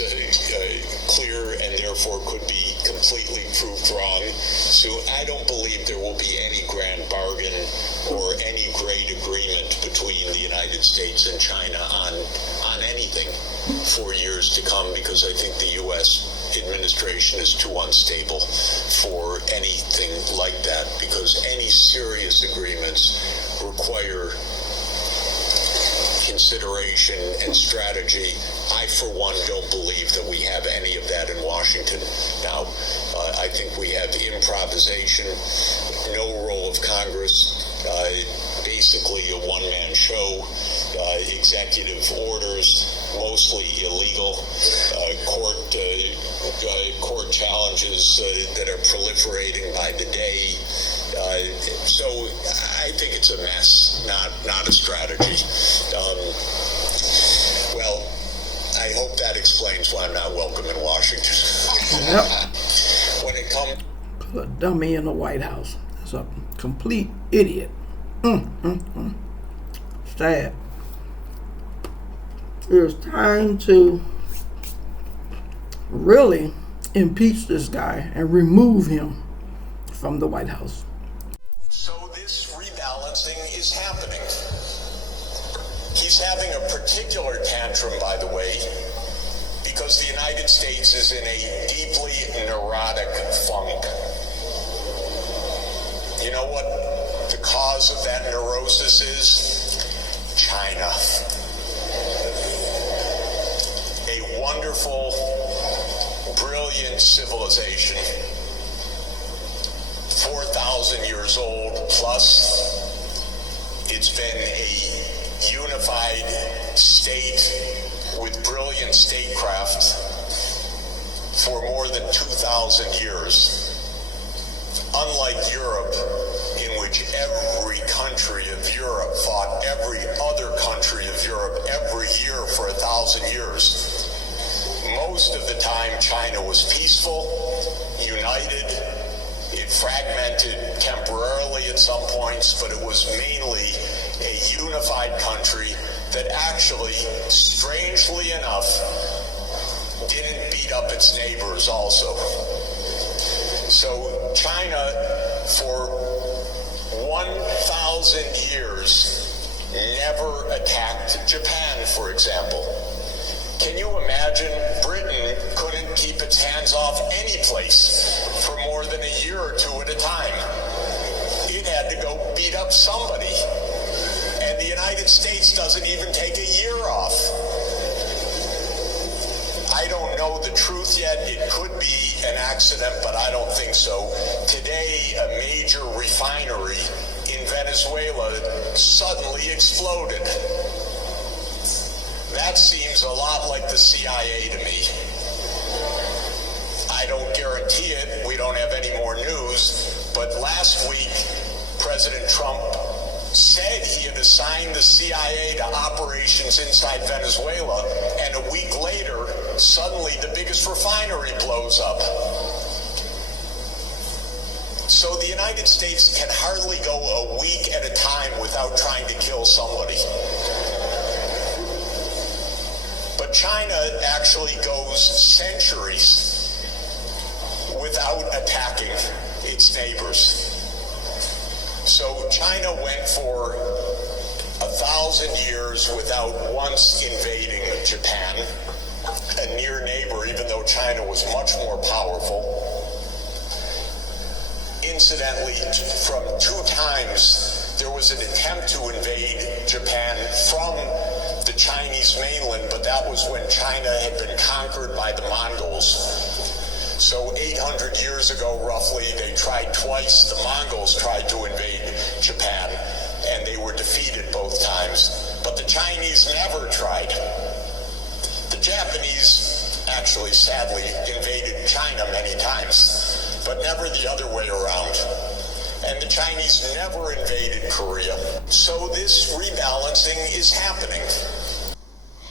clear and therefore could be completely proved wrong. So I don't believe there will be any grand bargain or any great agreement between the United States and China on anything for years to come, because I think the U.S. administration is too unstable for anything like that, because any serious agreements require consideration and strategy. I, for one, don't believe that we have any of that in Washington now. I think we have improvisation, no role of Congress, basically a one-man show, executive orders, mostly illegal, court challenges that are proliferating by the day. So I think it's a mess, not a strategy. Well, I hope that explains why I'm not welcome in Washington. Yep. When it comes, Put a dummy in the White House. That's a complete idiot. Sad. It's time to really impeach this guy and remove him from the White House. so this rebalancing is happening. He's having a particular tantrum, by the way, because the United States is in a deeply neurotic funk. You know what the cause of that neurosis is? China. A wonderful, brilliant civilization, 4,000 years old plus. It's been a unified state with brilliant statecraft for more than 2,000 years. Unlike Europe, in which every country of Europe fought every other country of Europe every year for 1,000 years, most of the time China was peaceful, united. It fragmented temporarily at some points, but it was mainly a unified country that actually, strangely enough, didn't beat up its neighbors also. So China, for 1,000 years, never attacked Japan, for example. Can you imagine? Britain couldn't keep its hands off any place for more than a year or two at a time. It had to go beat up somebody. And the United States doesn't even take a year off. I don't know the truth yet. It could be an accident, but I don't think so. Today, a major refinery in Venezuela suddenly exploded. That seems a lot like the CIA to me. I don't guarantee it. We don't have any more news. But last week, President Trump said he had assigned the CIA to operations inside Venezuela, and a week later, suddenly the biggest refinery blows up. So the United States can hardly go a week at a time without trying to kill somebody. But China actually goes centuries without attacking its neighbors. So China went for 1,000 years without once invading Japan, a near neighbor, even though China was much more powerful. Incidentally, from 2 times, there was an attempt to invade Japan from the Chinese mainland, but that was when China had been conquered by the Mongols. So 800 years ago, roughly, they tried twice. The Mongols tried to invade Japan, and they were defeated both times. But the Chinese never tried. The Japanese actually, sadly, invaded China many times, but never the other way around. And the Chinese never invaded Korea. So this rebalancing is happening.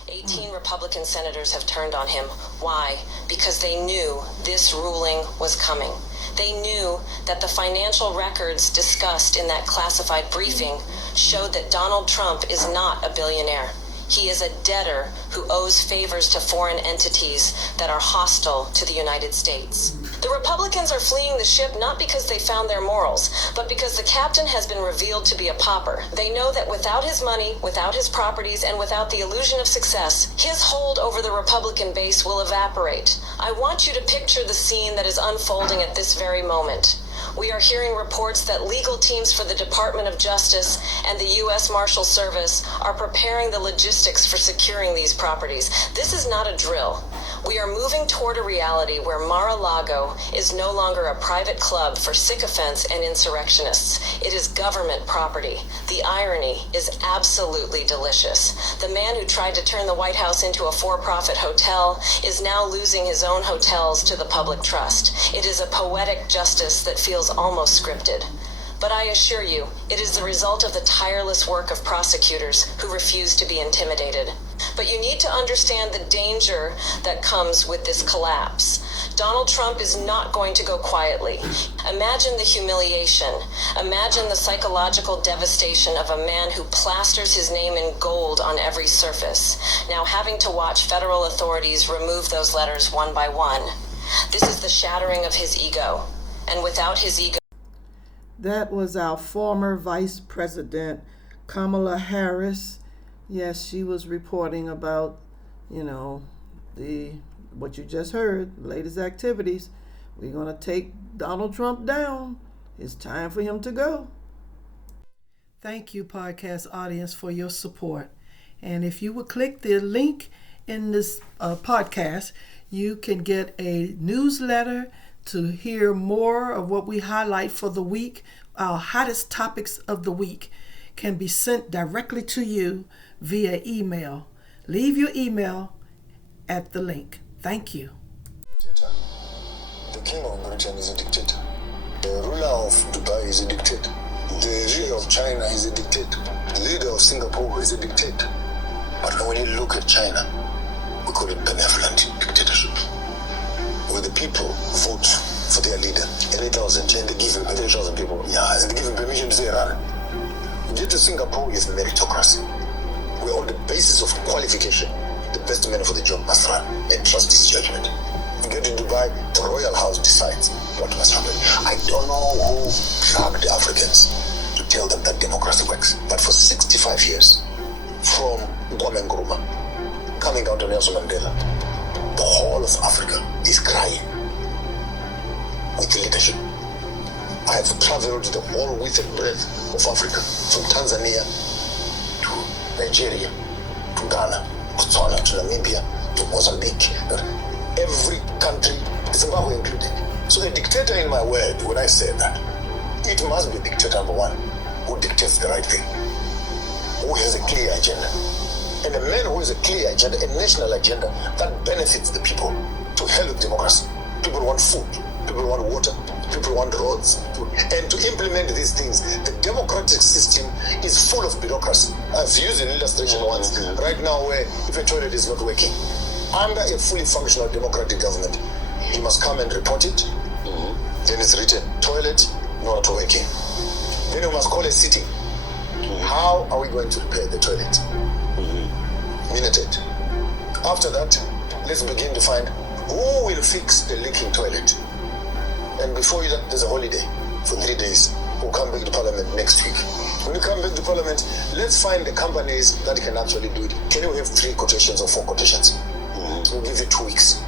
18 Republican senators have turned on him. Why? Because they knew this ruling was coming. They knew that the financial records discussed in that classified briefing showed that Donald Trump is not a billionaire. He is a debtor who owes favors to foreign entities that are hostile to the United States. The Republicans are fleeing the ship not because they found their morals, but because the captain has been revealed to be a pauper. They know that without his money, without his properties, and without the illusion of success, his hold over the Republican base will evaporate. I want you to picture the scene that is unfolding at this very moment. We are hearing reports that legal teams for the Department of Justice and the U.S. Marshal Service are preparing the logistics for securing these properties. This is not a drill. We are moving toward a reality where Mar-a-Lago is no longer a private club for sycophants and insurrectionists. It is government property. The irony is absolutely delicious. The man who tried to turn the White House into a for-profit hotel is now losing his own hotels to the public trust. It is a poetic justice that feels almost scripted. But I assure you, it is the result of the tireless work of prosecutors who refuse to be intimidated. But you need to understand the danger that comes with this collapse. Donald Trump is not going to go quietly. Imagine the humiliation. Imagine the psychological devastation of a man who plasters his name in gold on every surface, now having to watch federal authorities remove those letters one by one. This is the shattering of his ego. And without his ego... That was our former Vice President, Kamala Harris. Yes, she was reporting about, what you just heard, the latest activities. We're going to take Donald Trump down. It's time for him to go. Thank you, podcast audience, for your support. And if you would click the link in this podcast, you can get a newsletter to hear more of what we highlight for the week, our hottest topics of the week. can be sent directly to you via email. Leave your email at the link. Thank you. The king of Britain is a dictator. The ruler of Dubai is a dictator. The leader of China is a dictator. The leader of Singapore is a dictator. But when you look at China, we call it benevolent dictatorship, where the people vote for their leader. 8,000 and they give him 8,000 people. Yeah, and they give him permission to say run. You get to Singapore, it's meritocracy, where on the basis of qualification, the best man for the job must run and trust his judgment. You get to Dubai, the royal house decides what must happen. I don't know who drugged the Africans to tell them that democracy works, but for 65 years, from Kwame Nkrumah coming down to Nelson Mandela, the whole of Africa is crying with the leadership. I have traveled the whole width and breadth of Africa, from Tanzania to Nigeria, to Ghana, to Botswana, to Namibia, to Mozambique. Every country, Zimbabwe included. So a dictator, in my word, when I say that, it must be dictator number one who dictates the right thing, who has a clear agenda. And a man who has a clear agenda, a national agenda that benefits the people. To hell with democracy. People want food, people want water, people want roads. And to implement these things, the democratic system is full of bureaucracy. I've used an illustration once, right now, where if a toilet is not working, under a fully functional democratic government, you must come and report it. Then it's written, toilet not working. Then you must call a sitting. How are we going to repair the toilet? Minuted. After that, let's begin to find who will fix the leaking toilet. And before that, there's a holiday for 3 days. We'll come back to Parliament next week. When you come back to Parliament, let's find the companies that can actually do it. Can you have 3 quotations or 4 quotations? We'll give you 2 weeks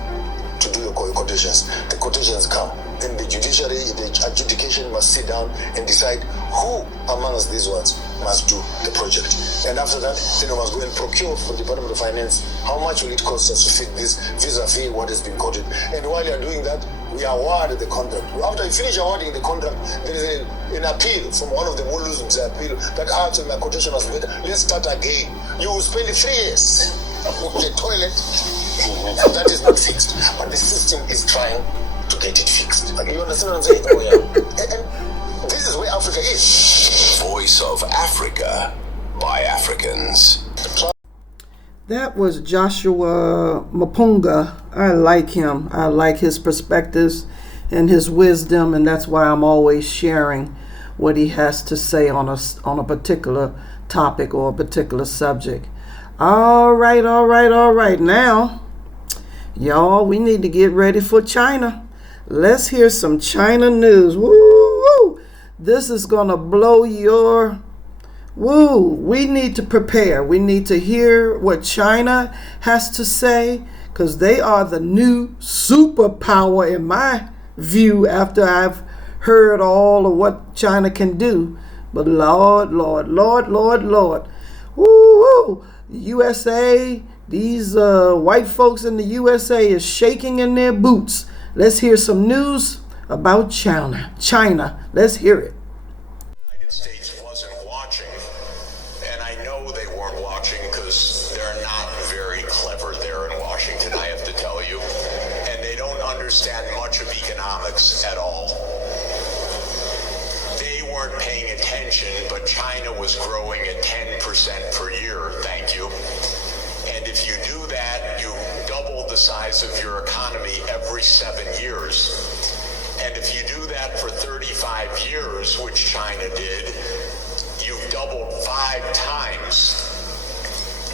to do your quotations. The quotations come. Then the judiciary, the adjudication must sit down and decide who amongst these ones must do the project. And after that, then we must go and procure from the Department of Finance how much will it cost us to fit this vis-a-vis what has been quoted. And while you are doing that, we award the contract. After you finish awarding the contract, there is an appeal from one of them who loses the appeal that after my quotation was better, let's start again. You will spend 3 years with the toilet, and that is not fixed. But the system is trying to get it fixed. Like, you understand what I'm saying? Oh, yeah. And this is where Africa is. Voice of Africa by Africans. That was Joshua Mapunga. I like him. I like his perspectives and his wisdom, and that's why I'm always sharing what he has to say on a particular topic or a particular subject. All right. Now, y'all, we need to get ready for China. Let's hear some China news. Woo! This is gonna blow your woo. We need to prepare. We need to hear what China has to say, because they are the new superpower in my view after I've heard all of what China can do. But Lord. Woo! USA, these white folks in the USA is shaking in their boots. Let's hear some news about China. Let's hear it. The United States wasn't watching, and I know they weren't watching because they're not very clever there in Washington, I have to tell you. And they don't understand much of economics at all. They weren't paying attention, but China was growing at 10% per year, thank you. And if you do that, you double the size of your economy every 7 years. And if you do that for 35 years, which China did, you've doubled 5 times.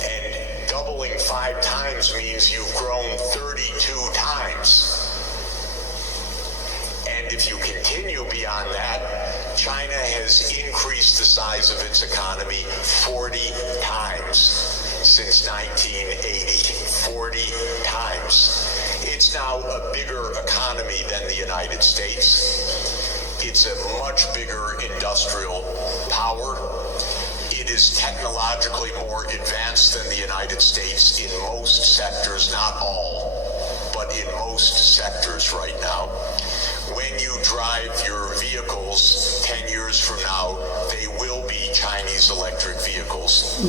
And doubling 5 times means you've grown 32 times. And if you continue beyond that, China has increased the size of its economy 40 times. Since 1980, 40 times. It's now a bigger economy than the United States. It's a much bigger industrial power. It is technologically more advanced than the United States in most sectors, not all, but in most sectors right now. when you drive your vehicles 10 years from now, they will be Chinese electric vehicles.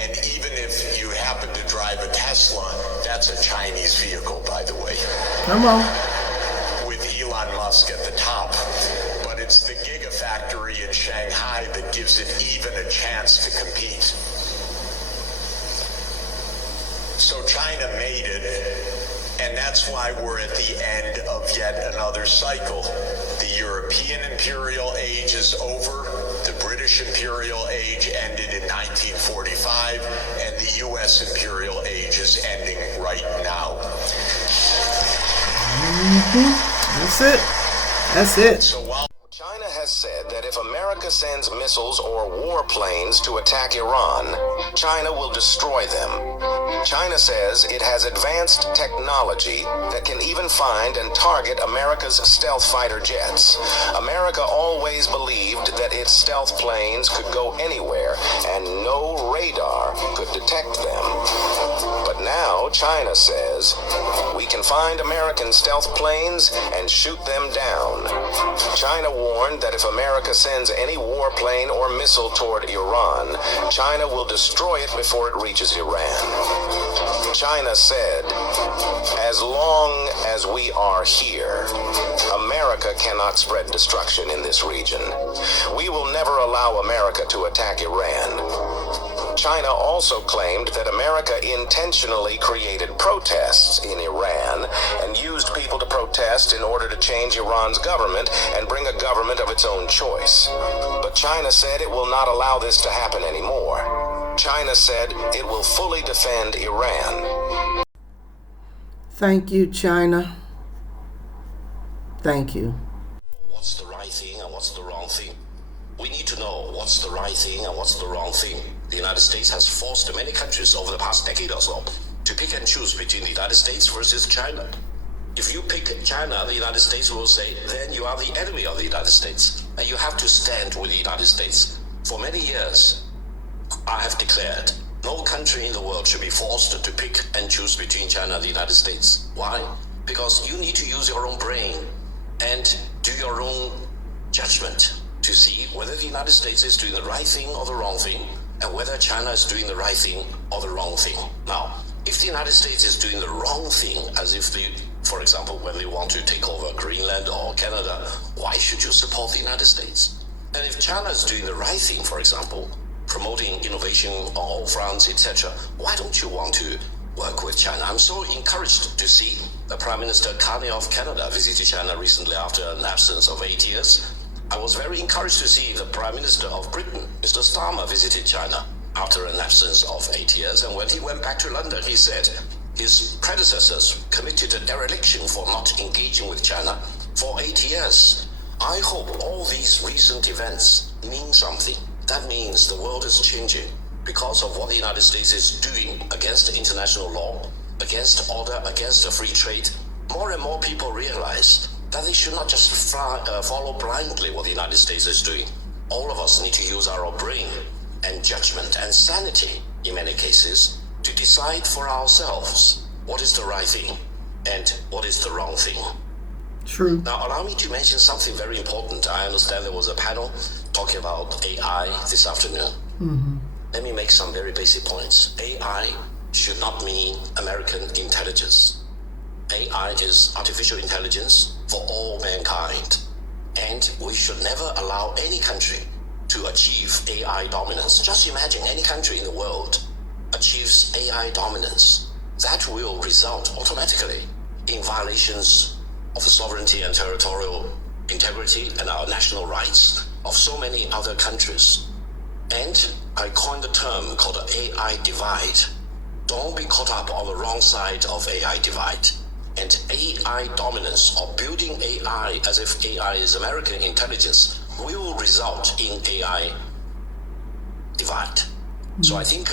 And even if you happen to drive a Tesla, that's a Chinese vehicle, by the way. Come on. With Elon Musk at the top. But it's the gigafactory in Shanghai that gives it even a chance to compete. So China made it, and that's why we're at the end of yet another cycle. The European imperial age is over. The British imperial age ended in 1945, and the U.S. imperial age is ending right now. That's it. That's it. So while China has said that if America sends missiles or warplanes to attack Iran, China will destroy them. China says it has advanced technology that can even find and target America's stealth fighter jets. America always believed that its stealth planes could go anywhere and no radar could detect them. But now China says we can find American stealth planes and shoot them down. China warned that if America sends any warplane or missile toward Iran, China will destroy it before it reaches Iran. China said, as long as we are here, America cannot spread destruction in this region. We will never allow America to attack Iran. China also claimed that America intentionally created protests in Iran and used people to protest in order to change Iran's government and bring a government of its own choice. But China said it will not allow this to happen anymore. China said it will fully defend Iran. Thank you, China. Thank you. What's the right thing and what's the wrong thing? We need to know what's the right thing and what's the wrong thing. The United States has forced many countries over the past decade or so to pick and choose between the United States versus China. If you pick China, the United States will say, then you are the enemy of the United States, and you have to stand with the United States. For many years, I have declared no country in the world should be forced to pick and choose between China and the United States. Why? Because you need to use your own brain and do your own judgment to see whether the United States is doing the right thing or the wrong thing, and whether China is doing the right thing or the wrong thing. Now, if the United States is doing the wrong thing, as if they, for example, when they want to take over Greenland or Canada, why should you support the United States? And if China is doing the right thing, for example, promoting innovation on all fronts, etc., why don't you want to work with China? I'm so encouraged to see the Prime Minister Carney of Canada visited China recently after an absence of 8 years. I was very encouraged to see the Prime Minister of Britain, Mr. Starmer, visited China after an absence of 8 years. And when he went back to London, he said his predecessors committed a dereliction for not engaging with China for 8 years. I hope all these recent events mean something. That means the world is changing because of what the United States is doing against international law, against order, against free trade. More and more people realize that they should not just follow blindly what the United States is doing. All of us need to use our brain and judgment and sanity, in many cases, to decide for ourselves what is the right thing and what is the wrong thing. True. Now, allow me to mention something very important. I understand there was a panel talking about AI this afternoon. Mm-hmm. Let me make some very basic points. AI should not mean American intelligence. AI is artificial intelligence for all mankind. And we should never allow any country to achieve AI dominance. Just imagine any country in the world achieves AI dominance. That will result automatically in violations of the sovereignty and territorial integrity and our national rights of so many other countries. And I coined the term called the AI divide. Don't be caught up on the wrong side of AI divide. And AI dominance, or building AI as if AI is American intelligence, will result in AI divide. So I think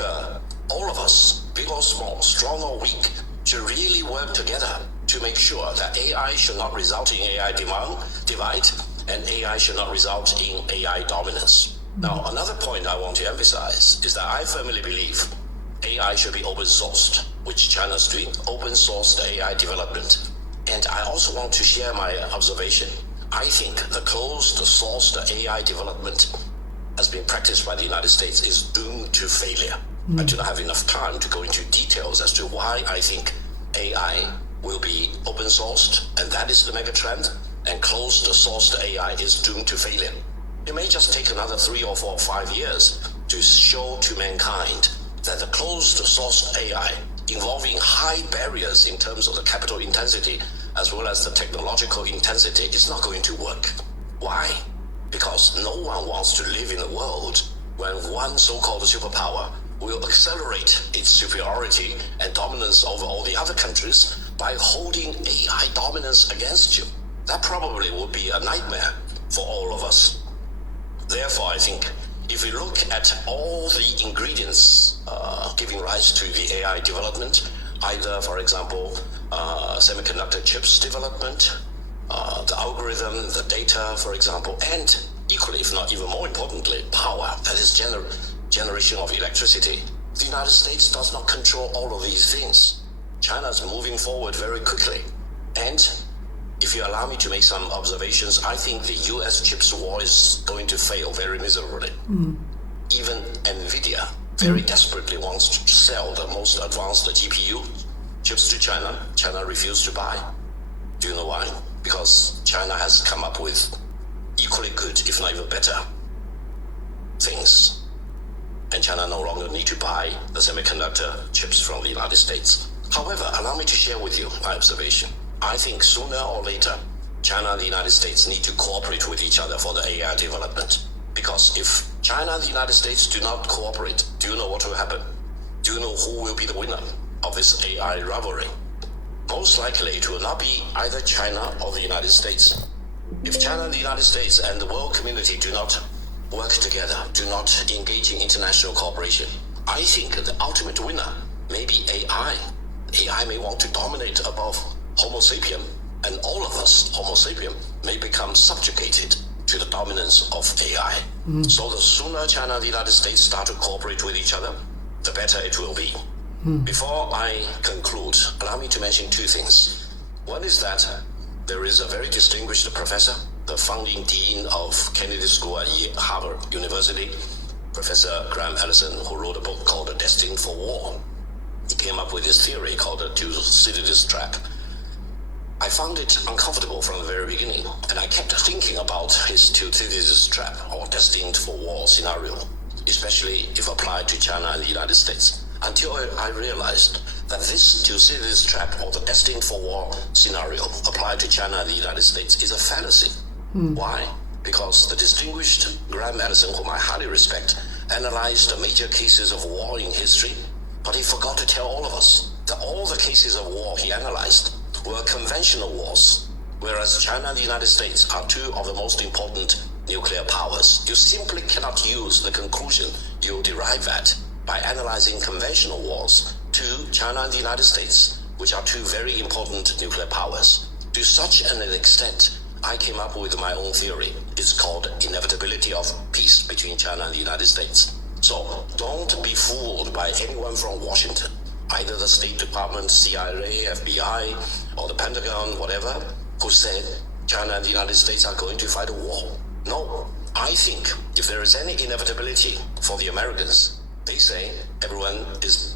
all of us, big or small, strong or weak, should really work together to make sure that AI should not result in AI divide, and AI should not result in AI dominance. Now, another point I want to emphasize is that I firmly believe AI should be open sourced, which China's doing, open sourced AI development. And I also want to share my observation. I think the closed-sourced AI development has been practiced by the United States is doomed to failure. I do not have enough time to go into details as to why I think AI will be open-sourced, and that is the mega trend, and closed-sourced AI is doomed to failure. It may just take another 3 or 4 or 5 years to show to mankind that the closed-sourced AI, involving high barriers in terms of the capital intensity as well as the technological intensity, is not going to work. Why? Because no one wants to live in a world when one so-called superpower will accelerate its superiority and dominance over all the other countries by holding AI dominance against you. That probably would be a nightmare for all of us. Therefore, I think if we look at all the ingredients giving rise to the AI development, either, for example, semiconductor chips development, the algorithm, the data, for example, and equally, if not even more importantly, power, that is generation of electricity. The United States does not control all of these things. China is moving forward very quickly. And if you allow me to make some observations, I think the US chips war is going to fail very miserably. Even NVIDIA very desperately wants to sell the most advanced GPU chips to China. China refused to buy. Do you know why? Because China has come up with equally good, if not even better, things. And China no longer need to buy the semiconductor chips from the United States. However, allow me to share with you my observation. I think sooner or later, China and the United States need to cooperate with each other for the AI development. Because if China and the United States do not cooperate, do you know what will happen? Do you know who will be the winner of this AI rivalry? Most likely it will not be either China or the United States. If China and the United States and the world community do not work together, do not engage in international cooperation, I think the ultimate winner may be AI. AI may want to dominate above Homo sapien, and all of us, Homo sapien, may become subjugated to the dominance of AI. So the sooner China and the United States start to cooperate with each other, the better it will be. Before I conclude, allow me to mention 2 things. One is that there is a very distinguished professor, the founding dean of Kennedy School at Harvard University, Professor Graham Allison, who wrote a book called Destined for War. He came up with this theory called the Thucydides trap. I found it uncomfortable from the very beginning, and I kept thinking about his Thucydides trap, or destined for war scenario, especially if applied to China and the United States, until I realized that this Thucydides trap, or the destined for war scenario applied to China and the United States, is a fallacy. Why? Because the distinguished Graham Allison, whom I highly respect, analyzed the major cases of war in history, but he forgot to tell all of us that all the cases of war he analyzed were conventional wars, whereas China and the United States are 2 of the most important nuclear powers. You simply cannot use the conclusion you derive at by analyzing conventional wars to China and the United States, which are 2 very important nuclear powers. To such an extent, I came up with my own theory. It's called inevitability of peace between China and the United States. So don't be fooled by anyone from Washington, either the State Department, CIA, FBI, or the Pentagon, whatever, who said China and the United States are going to fight a war. No, I think if there is any inevitability for the Americans, they say everyone is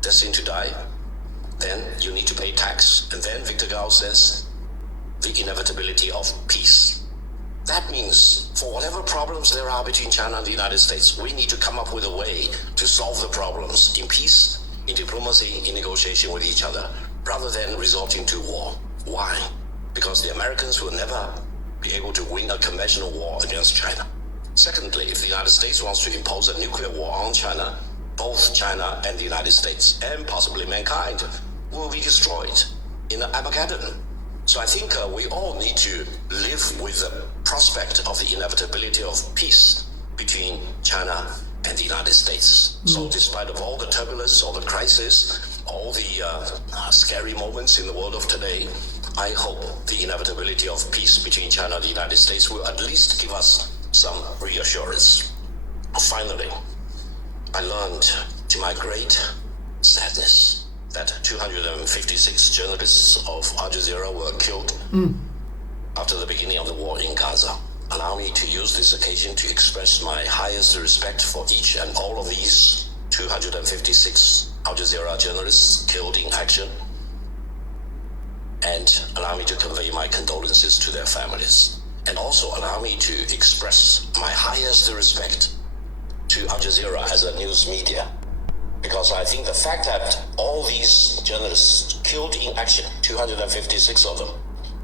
destined to die, then you need to pay tax. And then Victor Gao says the inevitability of peace. That means for whatever problems there are between China and the United States, we need to come up with a way to solve the problems in peace, in diplomacy, in negotiation with each other, rather than resorting to war. Why? Because the Americans will never be able to win a conventional war against China. Secondly, if the United States wants to impose a nuclear war on China, both China and the United States, and possibly mankind, will be destroyed in Armageddon. So I think we all need to live with the prospect of the inevitability of peace between China and the United States. So despite of all the turbulence, all the crisis, all the scary moments in the world of today, I hope the inevitability of peace between China and the United States will at least give us some reassurance. Finally, I learned, to my great sadness, that 256 journalists of Al Jazeera were killed after the beginning of the war in Gaza. Allow me to use this occasion to express my highest respect for each and all of these 256 Al Jazeera journalists killed in action, and allow me to convey my condolences to their families. And also allow me to express my highest respect to Al Jazeera as a news media, because I think the fact that all these journalists killed in action, 256 of them,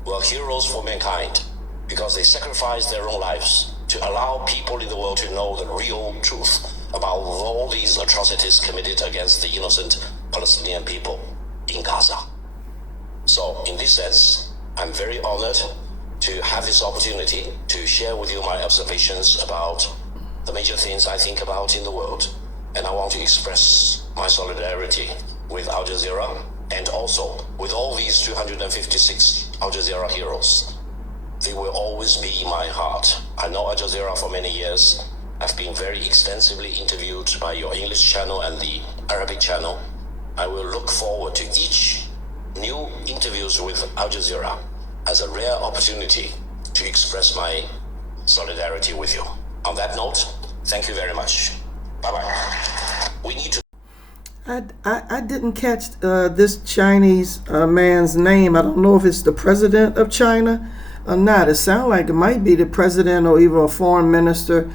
were heroes for mankind because they sacrificed their own lives to allow people in the world to know the real truth about all these atrocities committed against the innocent Palestinian people in Gaza. So in this sense, I'm very honored to have this opportunity to share with you my observations about the major things I think about in the world. And I want to express my solidarity with Al Jazeera and also with all these 256 Al Jazeera heroes. They will always be in my heart. I know Al Jazeera for many years. I've been very extensively interviewed by your English channel and the Arabic channel. I will look forward to each new interviews with Al Jazeera as a rare opportunity to express my solidarity with you. On that note, thank you very much. Bye-bye. We need to... I didn't catch this Chinese man's name. I don't know if it's the president of China or not. It sounds like it might be the president or even a foreign minister,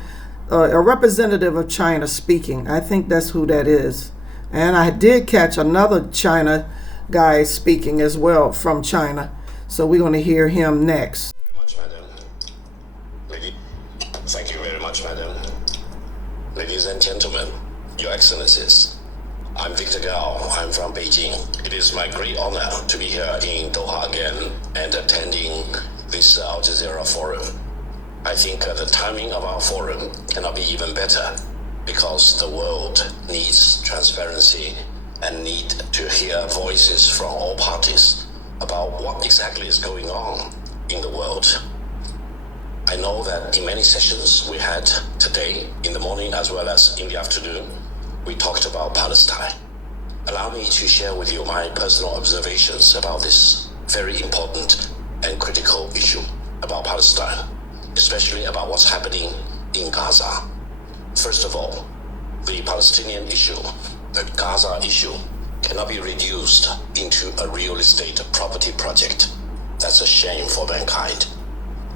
a representative of China speaking. I think that's who that is. And I did catch another China guy speaking as well from China. So we're going to hear him next. Thank you very much, madam. Ladies and gentlemen, your excellencies, I'm Victor Gao. I'm from Beijing. It is my great honor to be here in Doha again and attending this Al Jazeera forum. I think the timing of our forum cannot be even better because the world needs transparency and need to hear voices from all parties about what exactly is going on in the world. I know that in many sessions we had today, in the morning as well as in the afternoon, we talked about Palestine. Allow me to share with you my personal observations about this very important and critical issue about Palestine, especially about what's happening in Gaza. First of all, the Palestinian issue, the Gaza issue, cannot be reduced into a real estate property project. That's a shame for mankind.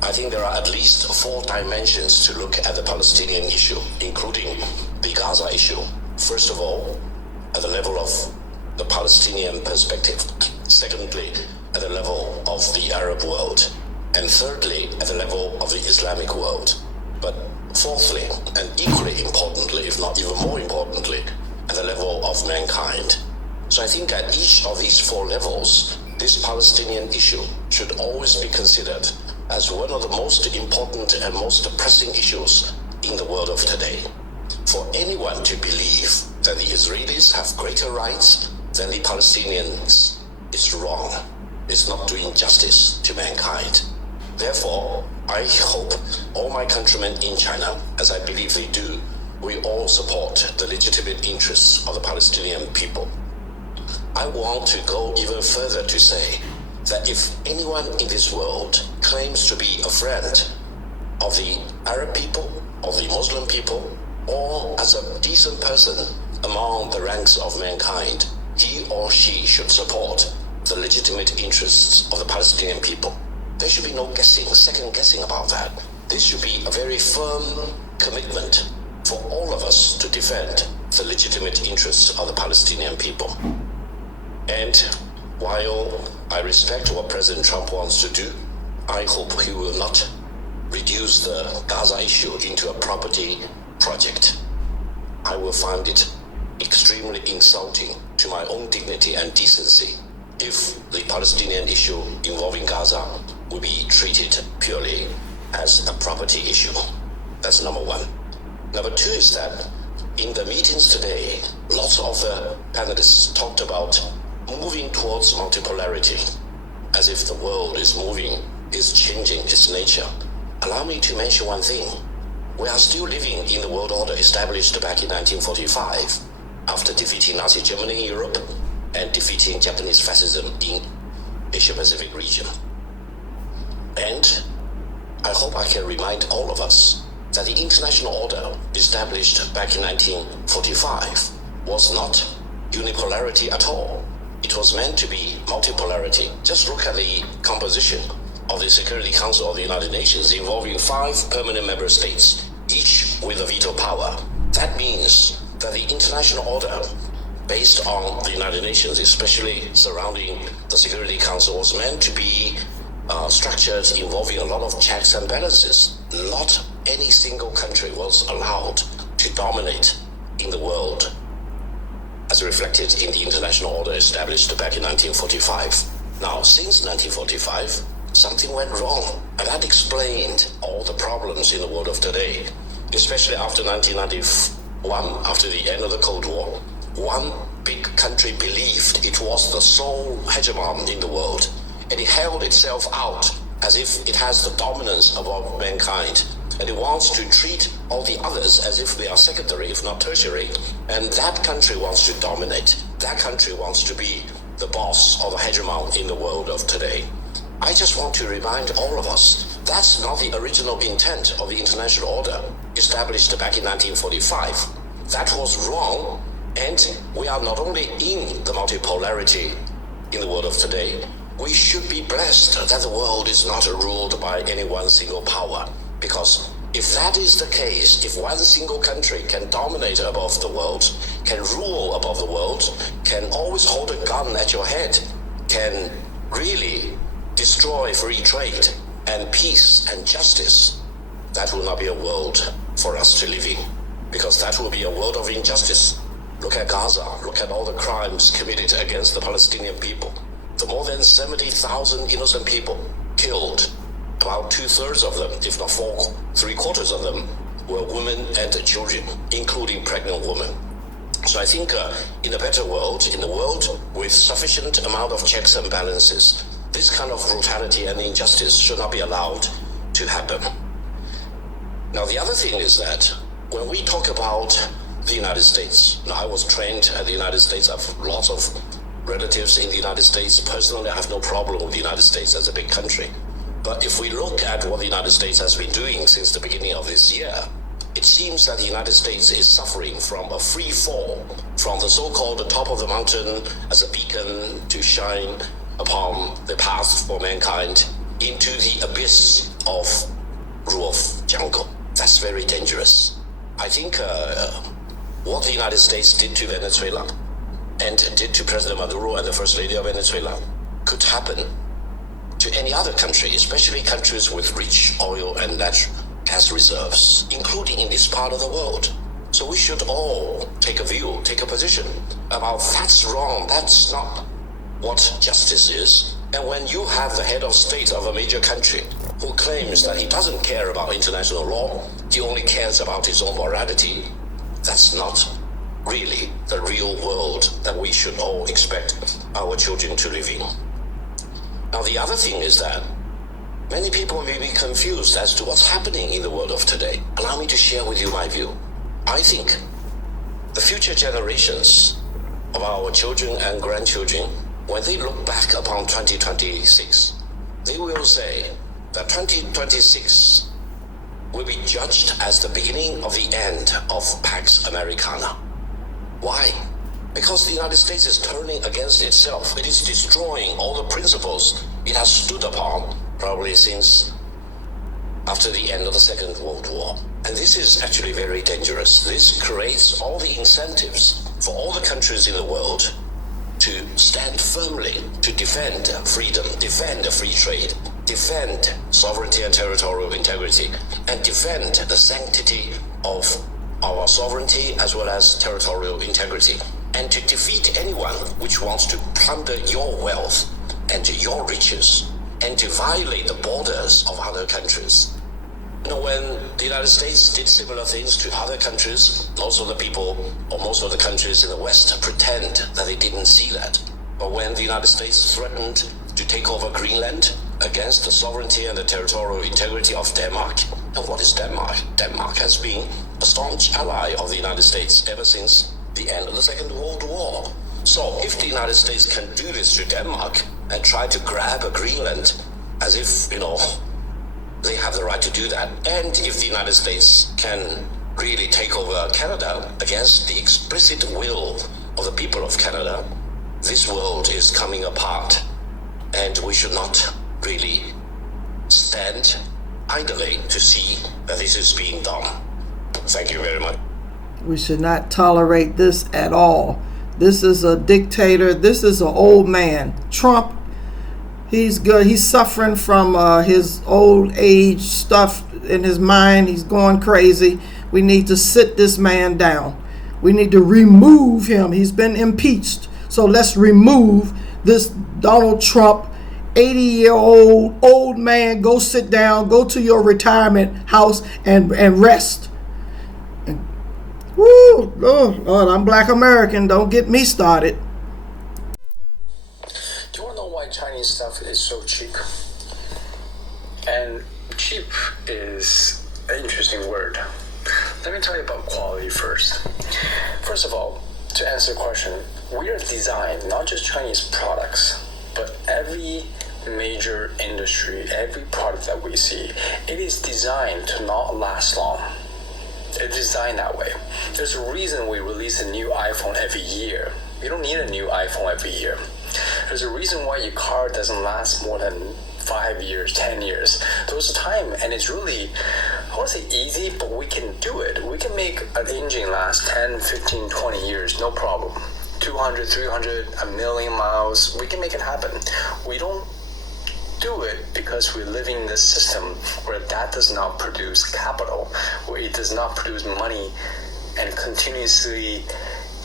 I think there are at least 4 dimensions to look at the Palestinian issue, including the Gaza issue. First of all, at the level of the Palestinian perspective. Secondly, at the level of the Arab world. And thirdly, at the level of the Islamic world. But fourthly, and equally importantly, if not even more importantly, at the level of mankind. So I think at each of these 4 levels, this Palestinian issue should always be considered as one of the most important and most pressing issues in the world of today. For anyone to believe that the Israelis have greater rights than the Palestinians is wrong. It's not doing justice to mankind. Therefore, I hope all my countrymen in China, as I believe they do, we all support the legitimate interests of the Palestinian people. I want to go even further to say that if anyone in this world claims to be a friend of the Arab people, of the Muslim people, or as a decent person among the ranks of mankind, he or she should support the legitimate interests of the Palestinian people. There should be no guessing, second guessing about that. This should be a very firm commitment for all of us to defend the legitimate interests of the Palestinian people. And while I respect what President Trump wants to do, I hope he will not reduce the Gaza issue into a property project. I will find it extremely insulting to my own dignity and decency if the Palestinian issue involving Gaza will be treated purely as a property issue. That's number 1. Number 2 is that in the meetings today, lots of the panelists talked about moving towards multipolarity, as if the world is changing its nature. Allow me to mention one thing. We are still living in the world order established back in 1945, after defeating Nazi Germany in Europe, and defeating Japanese fascism in Asia-Pacific region. And I hope I can remind all of us that the international order established back in 1945 was not unipolarity at all. It was meant to be multipolarity. Just look at the composition of the Security Council of the United Nations, involving 5 permanent member states, each with a veto power. That means that the international order based on the United Nations, especially surrounding the Security Council, was meant to be structured involving a lot of checks and balances. Not any single country was allowed to dominate in the world, as reflected in the international order established back in 1945. Now, since 1945, something went wrong, and that explained all the problems in the world of today, especially after 1991, after the end of the Cold War. One big country believed it was the sole hegemon in the world, and it held itself out as if it has the dominance above mankind, and it wants to treat all the others as if they are secondary, if not tertiary, and that country wants to dominate. That country wants to be the boss or the hegemon in the world of today. I just want to remind all of us, that's not the original intent of the international order established back in 1945. That was wrong, and we are not only in the multipolarity in the world of today, we should be blessed that the world is not ruled by any one single power. Because if that is the case, if one single country can dominate above the world, can rule above the world, can always hold a gun at your head, can really destroy free trade and peace and justice, that will not be a world for us to live in, because that will be a world of injustice. Look at Gaza, look at all the crimes committed against the Palestinian people. The more than 70,000 innocent people killed, about 2/3 of them, if not 3/4 of them, were women and children, including pregnant women. So I think in a better world, in a world with sufficient amount of checks and balances, this kind of brutality and injustice should not be allowed to happen. Now, the other thing is that when we talk about the United States, now I was trained at the United States. I have lots of relatives in the United States. Personally, I have no problem with the United States as a big country. But if we look at what the United States has been doing since the beginning of this year, it seems that the United States is suffering from a free fall from the so-called top of the mountain as a beacon to shine upon the path for mankind into the abyss of rule of jungle. That's very dangerous. I think what the United States did to Venezuela and did to President Maduro and the First Lady of Venezuela could happen to any other country, especially countries with rich oil and natural gas reserves, including in this part of the world. So we should all take a view, take a position about that's wrong, that's not what justice is. And when you have the head of state of a major country who claims that he doesn't care about international law, he only cares about his own morality, that's not really the real world that we should all expect our children to live in. Now, the other thing is that many people may be confused as to what's happening in the world of today. Allow me to share with you my view. I think the future generations of our children and grandchildren, when they look back upon 2026, they will say that 2026 will be judged as the beginning of the end of Pax Americana. Why? Because the United States is turning against itself. It is destroying all the principles it has stood upon, probably since after the end of the Second World War. And this is actually very dangerous. This creates all the incentives for all the countries in the world to stand firmly, to defend freedom, defend free trade, defend sovereignty and territorial integrity, and defend the sanctity of our sovereignty as well as territorial integrity, and to defeat anyone which wants to plunder your wealth and your riches and to violate the borders of other countries. You know, when the United States did similar things to other countries, most of the people or most of the countries in the West pretend that they didn't see that. But when the United States threatened to take over Greenland against the sovereignty and the territorial integrity of Denmark, and what is Denmark? Denmark has been a staunch ally of the United States ever since the end of the Second World War. So if the United States can do this to Denmark and try to grab a Greenland as if, they have the right to do that, and if the United States can really take over Canada against the explicit will of the people of Canada, this world is coming apart, and we should not really stand idly to see that this is being done. Thank you very much. We should not tolerate this at all. This is a dictator. This is an old man. Trump, he's good. He's suffering from his old age stuff in his mind. He's going crazy. We need to sit this man down. We need to remove him. He's been impeached. So let's remove this Donald Trump, 80-year-old old man. Go sit down. Go to your retirement house and rest. Woo! Oh, Lord, I'm Black American. Don't get me started. Do you want to know why Chinese stuff is so cheap? And cheap is an interesting word. Let me tell you about quality first. First of all, to answer the question, we are designed, not just Chinese products, but every major industry, every product that we see, it is designed to not last long. It's designed that way. There's a reason we release a new iPhone every year. You don't need a new iPhone every year. There's a reason why your car doesn't last more than 5 years, 10 years. There's a time, and it's really, I want to say easy, but we can do it. We can make an engine last 10, 15, 20 years, no problem. 200, 300, a million miles, we can make it happen. We don't do it because we're living in this system where that does not produce capital, where it does not produce money and continuously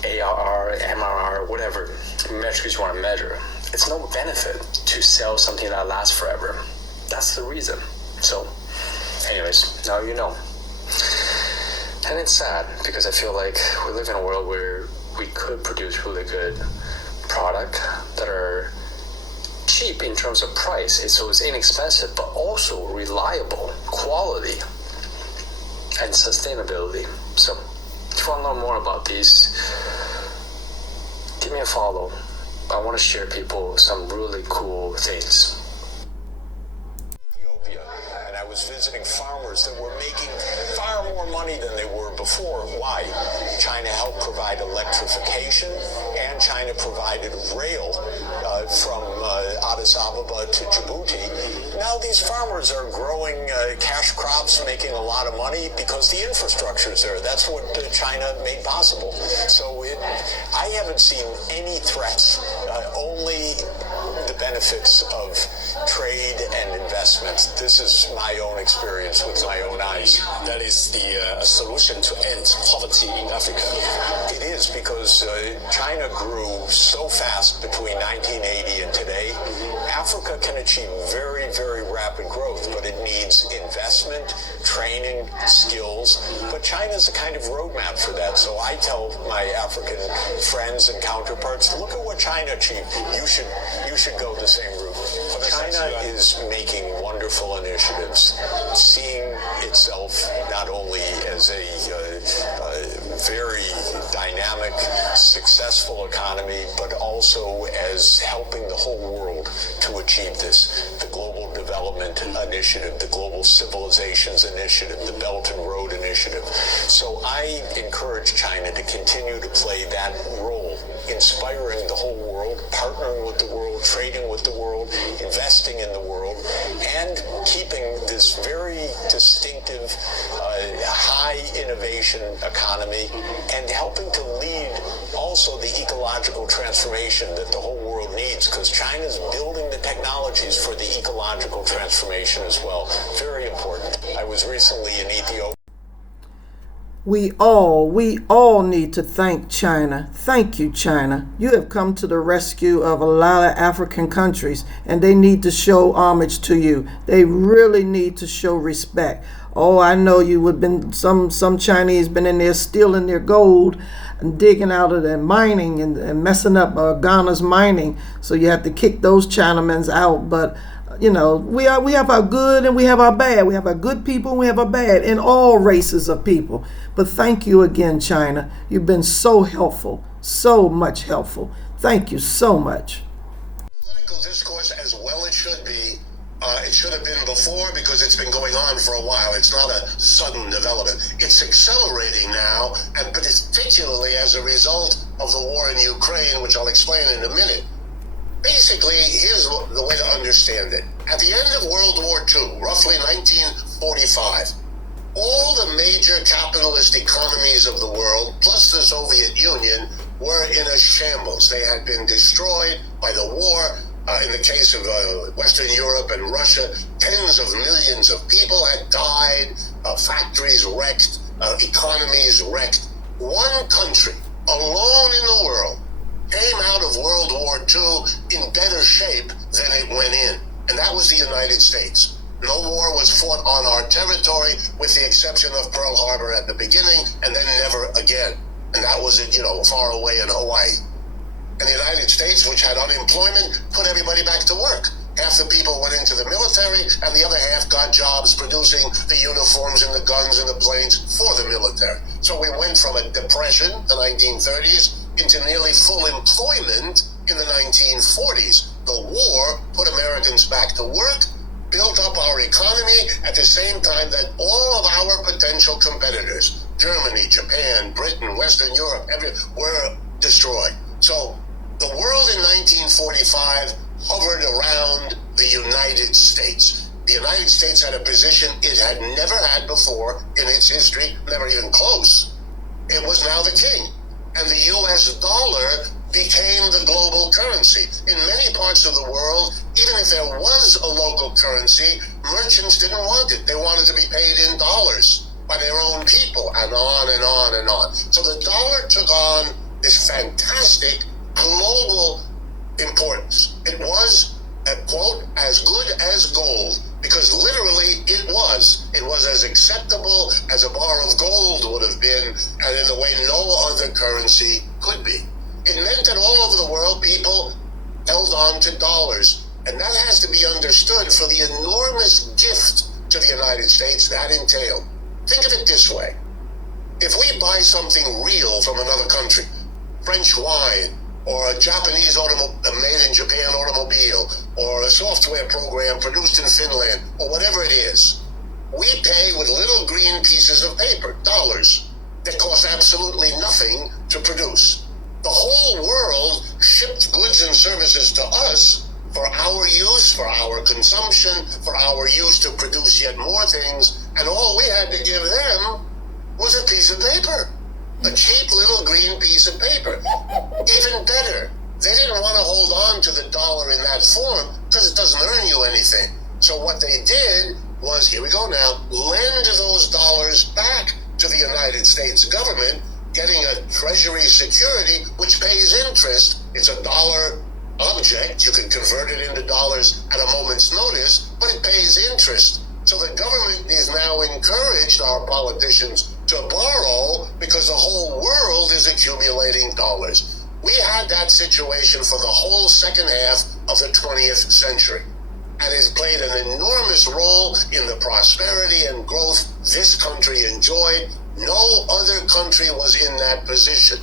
ARR, MRR, whatever metrics you want to measure. It's no benefit to sell something that lasts forever. That's the reason. So, anyways, now you know. And it's sad because I feel like we live in a world where we could produce really good product that are cheap in terms of price, so it's inexpensive, but also reliable, quality, and sustainability. So, if you want to know more about these, give me a follow. I want to share people some really cool things. And I was visiting farmers that were making far more money than they were before. Why? China helped provide electrification, and China provided rail from Addis Ababa to Djibouti. Now these farmers are growing cash crops, making a lot of money because the infrastructure is there. That's what China made possible. So I haven't seen any threats, only the benefits of trade and investment. This is my own experience with my own eyes. That is the solution to end poverty in Africa. It is, because China grew so fast between 1980 and today. Africa can achieve very, very rapid growth, but it needs investment, training, skills. But China's a kind of roadmap for that. So I tell my African friends and counterparts, look at what China achieved. You should go the same route. China is making wonderful initiatives, seeing itself not only as a very dynamic, successful economy, but also as helping the whole world to achieve this. The Global Development Initiative, the Global Civilizations Initiative, the Belt and Road Initiative. So I encourage China to continue to play that role, inspiring the whole world, partnering with the world, trading with the world, investing in the world, and keeping this very distinctive, high innovation economy, and helping to lead also the ecological transformation that the whole world needs, because China's building the technologies for the ecological transformation as well. Very important. I was recently in Ethiopia. We all need to thank China. Thank you, China. You have come to the rescue of a lot of African countries, and they need to show homage to you. They really need to show respect. Oh, I know you would been some Chinese been in there stealing their gold and digging out of their mining and messing up Ghana's mining. So you have to kick those Chinamans out. But you know, we have our good and we have our bad. We have our good people and we have our bad in all races of people. But thank you again, China. You've been so helpful, So much helpful. Thank you so much. Political discourse, as well it should be. It should have been before because it's been going on for a while. It's not a sudden development. It's accelerating now, and particularly as a result of the war in Ukraine, which I'll explain in a minute. Basically, here's the way to understand it. At the end of World War II, roughly 1945, all the major capitalist economies of the world, plus the Soviet Union, were in a shambles. They had been destroyed by the war. In the case of Western Europe and Russia, tens of millions of people had died, factories wrecked, economies wrecked. One country alone in the world came out of World War II in better shape than it went in, and that was the United States. No war was fought on our territory, with the exception of Pearl Harbor at the beginning, and then never again. And that was far away in Hawaii. And the United States, which had unemployment, put everybody back to work. Half the people went into the military, and the other half got jobs producing the uniforms and the guns and the planes for the military. So we went from a depression, the 1930s, into nearly full employment in the 1940s. The war put Americans back to work, built up our economy at the same time that all of our potential competitors, Germany, Japan, Britain, Western Europe, were destroyed. So the world in 1945 hovered around the United States. The United States had a position it had never had before in its history, never even close. It was now the king. And the US dollar became the global currency. In many parts of the world, even if there was a local currency, merchants didn't want it. They wanted to be paid in dollars by their own people, and on and on and on. So the dollar took on this fantastic global importance. It was, a quote, as good as gold, because literally it was. It was as acceptable as a bar of gold would have been, and in a way no other currency could be. It meant that all over the world people held on to dollars, and that has to be understood for the enormous gift to the United States that entailed. Think of it this way. If we buy something real from another country, French wine, or a Japanese made in Japan automobile, or a software program produced in Finland, or whatever it is, we pay with little green pieces of paper, dollars, that cost absolutely nothing to produce. The whole world shipped goods and services to us for our use, for our consumption, for our use to produce yet more things, and all we had to give them was a piece of paper. A cheap little green piece of paper. Even better, they didn't want to hold on to the dollar in that form because it doesn't earn you anything. So what they did was, here we go now, lend those dollars back to the United States government, getting a treasury security which pays interest. It's a dollar object. You can convert it into dollars at a moment's notice, but it pays interest. So the government is now encouraged our politicians to borrow because the whole world is accumulating dollars. We had that situation for the whole second half of the 20th century, and it played an enormous role in the prosperity and growth this country enjoyed. No other country was in that position.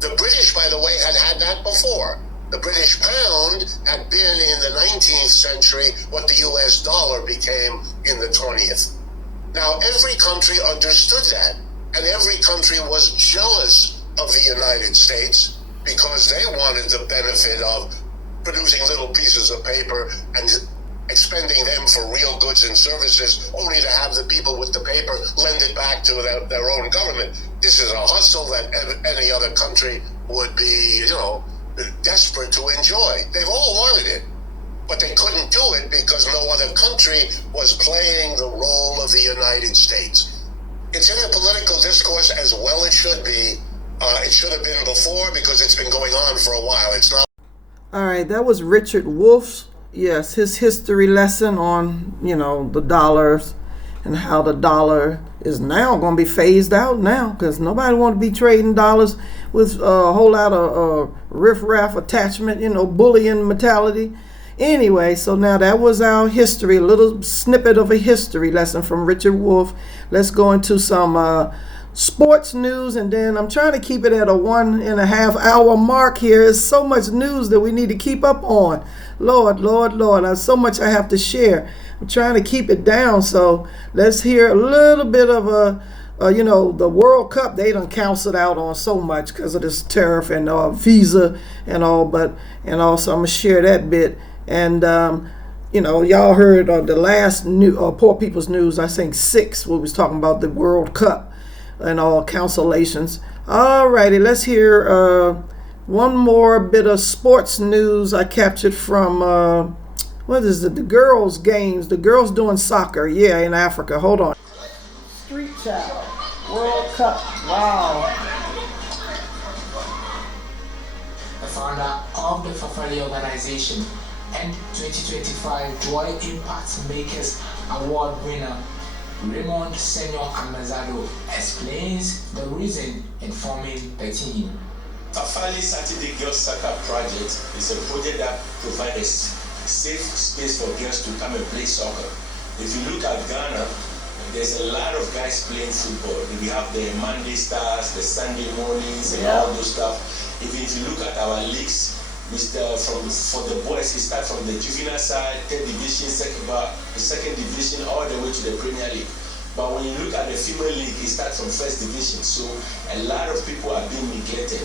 The British, by the way, had that before. The British pound had been in the 19th century what the US dollar became in the 20th. Now, every country understood that, and every country was jealous of the United States because they wanted the benefit of producing little pieces of paper and expending them for real goods and services, only to have the people with the paper lend it back to their own government. This is a hustle that any other country would be, desperate to enjoy. They've all wanted it, but they couldn't do it because no other country was playing the role of the United States. It's in the political discourse, as well it should be. It should have been before because it's been going on for a while. It's not. All right, that was Richard Wolff's, yes, his history lesson on, the dollars and how the dollar is now going to be phased out now because nobody want to be trading dollars with a whole lot of riff-raff attachment, bullying mentality. Anyway, so now that was our history, a little snippet of a history lesson from Richard Wolff. Let's go into some sports news, and then I'm trying to keep it at a 1.5 hour mark here. There's so much news that we need to keep up on. Lord, there's so much I have to share. I'm trying to keep it down, so let's hear a little bit of the World Cup. They done canceled out on so much because of this tariff and visa and all, and also I'm gonna share that bit. And y'all heard the last Poor People's News, I think 6, we was talking about the World Cup and all cancellations. Alrighty, let's hear one more bit of sports news I captured from what is it? The girls' games. The girls doing soccer. Yeah, in Africa. Hold on. Street Child World Cup. Wow. The founder of the Fafali organization and 2025 Joy Impact Makers Award winner Raymond Senor Amazado explains the reason in forming the team. Fafali Saturday Girls Soccer Project is a project that provides a safe space for girls to come and play soccer. If you look at Ghana, there's a lot of guys playing football. We have the Monday Stars, the Sunday Mornings, and all those stuff. Even if you look at our leagues, for the boys, we start from the juvenile side, 3rd division, second division, all the way to the Premier League. But when you look at the female league, it starts from 1st division. So a lot of people are being neglected.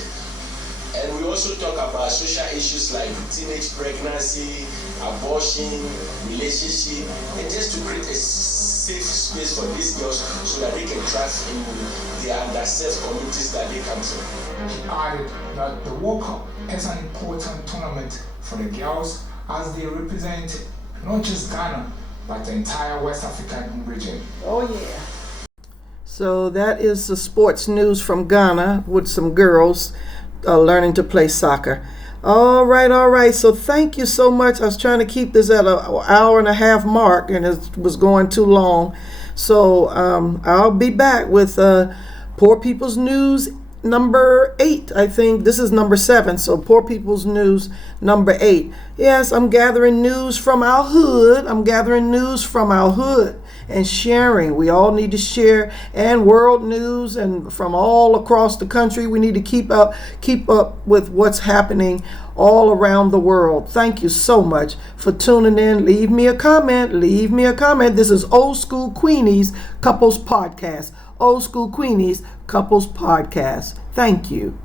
And we also talk about social issues like teenage pregnancy, abortion, relationship, and just to create a safe space for these girls so that they can thrive in the underserved communities that they come from. He added that the World Cup is an important tournament for the girls as they represent not just Ghana, but the entire West African region. Oh yeah. So that is the sports news from Ghana with some girls learning to play soccer. All right. So thank you so much. I was trying to keep this at an 1.5 hour mark, and it was going too long. So I'll be back with Poor People's News number 8. I think this is number 7. So Poor People's News number 8. Yes, I'm gathering news from our hood. And sharing. We all need to share, and world news and from all across the country. We need to keep up with what's happening all around the world. Thank you so much for tuning in. Leave me a comment. This is Old School Queenies Couples Podcast. Old School Queenies Couples Podcast. Thank you.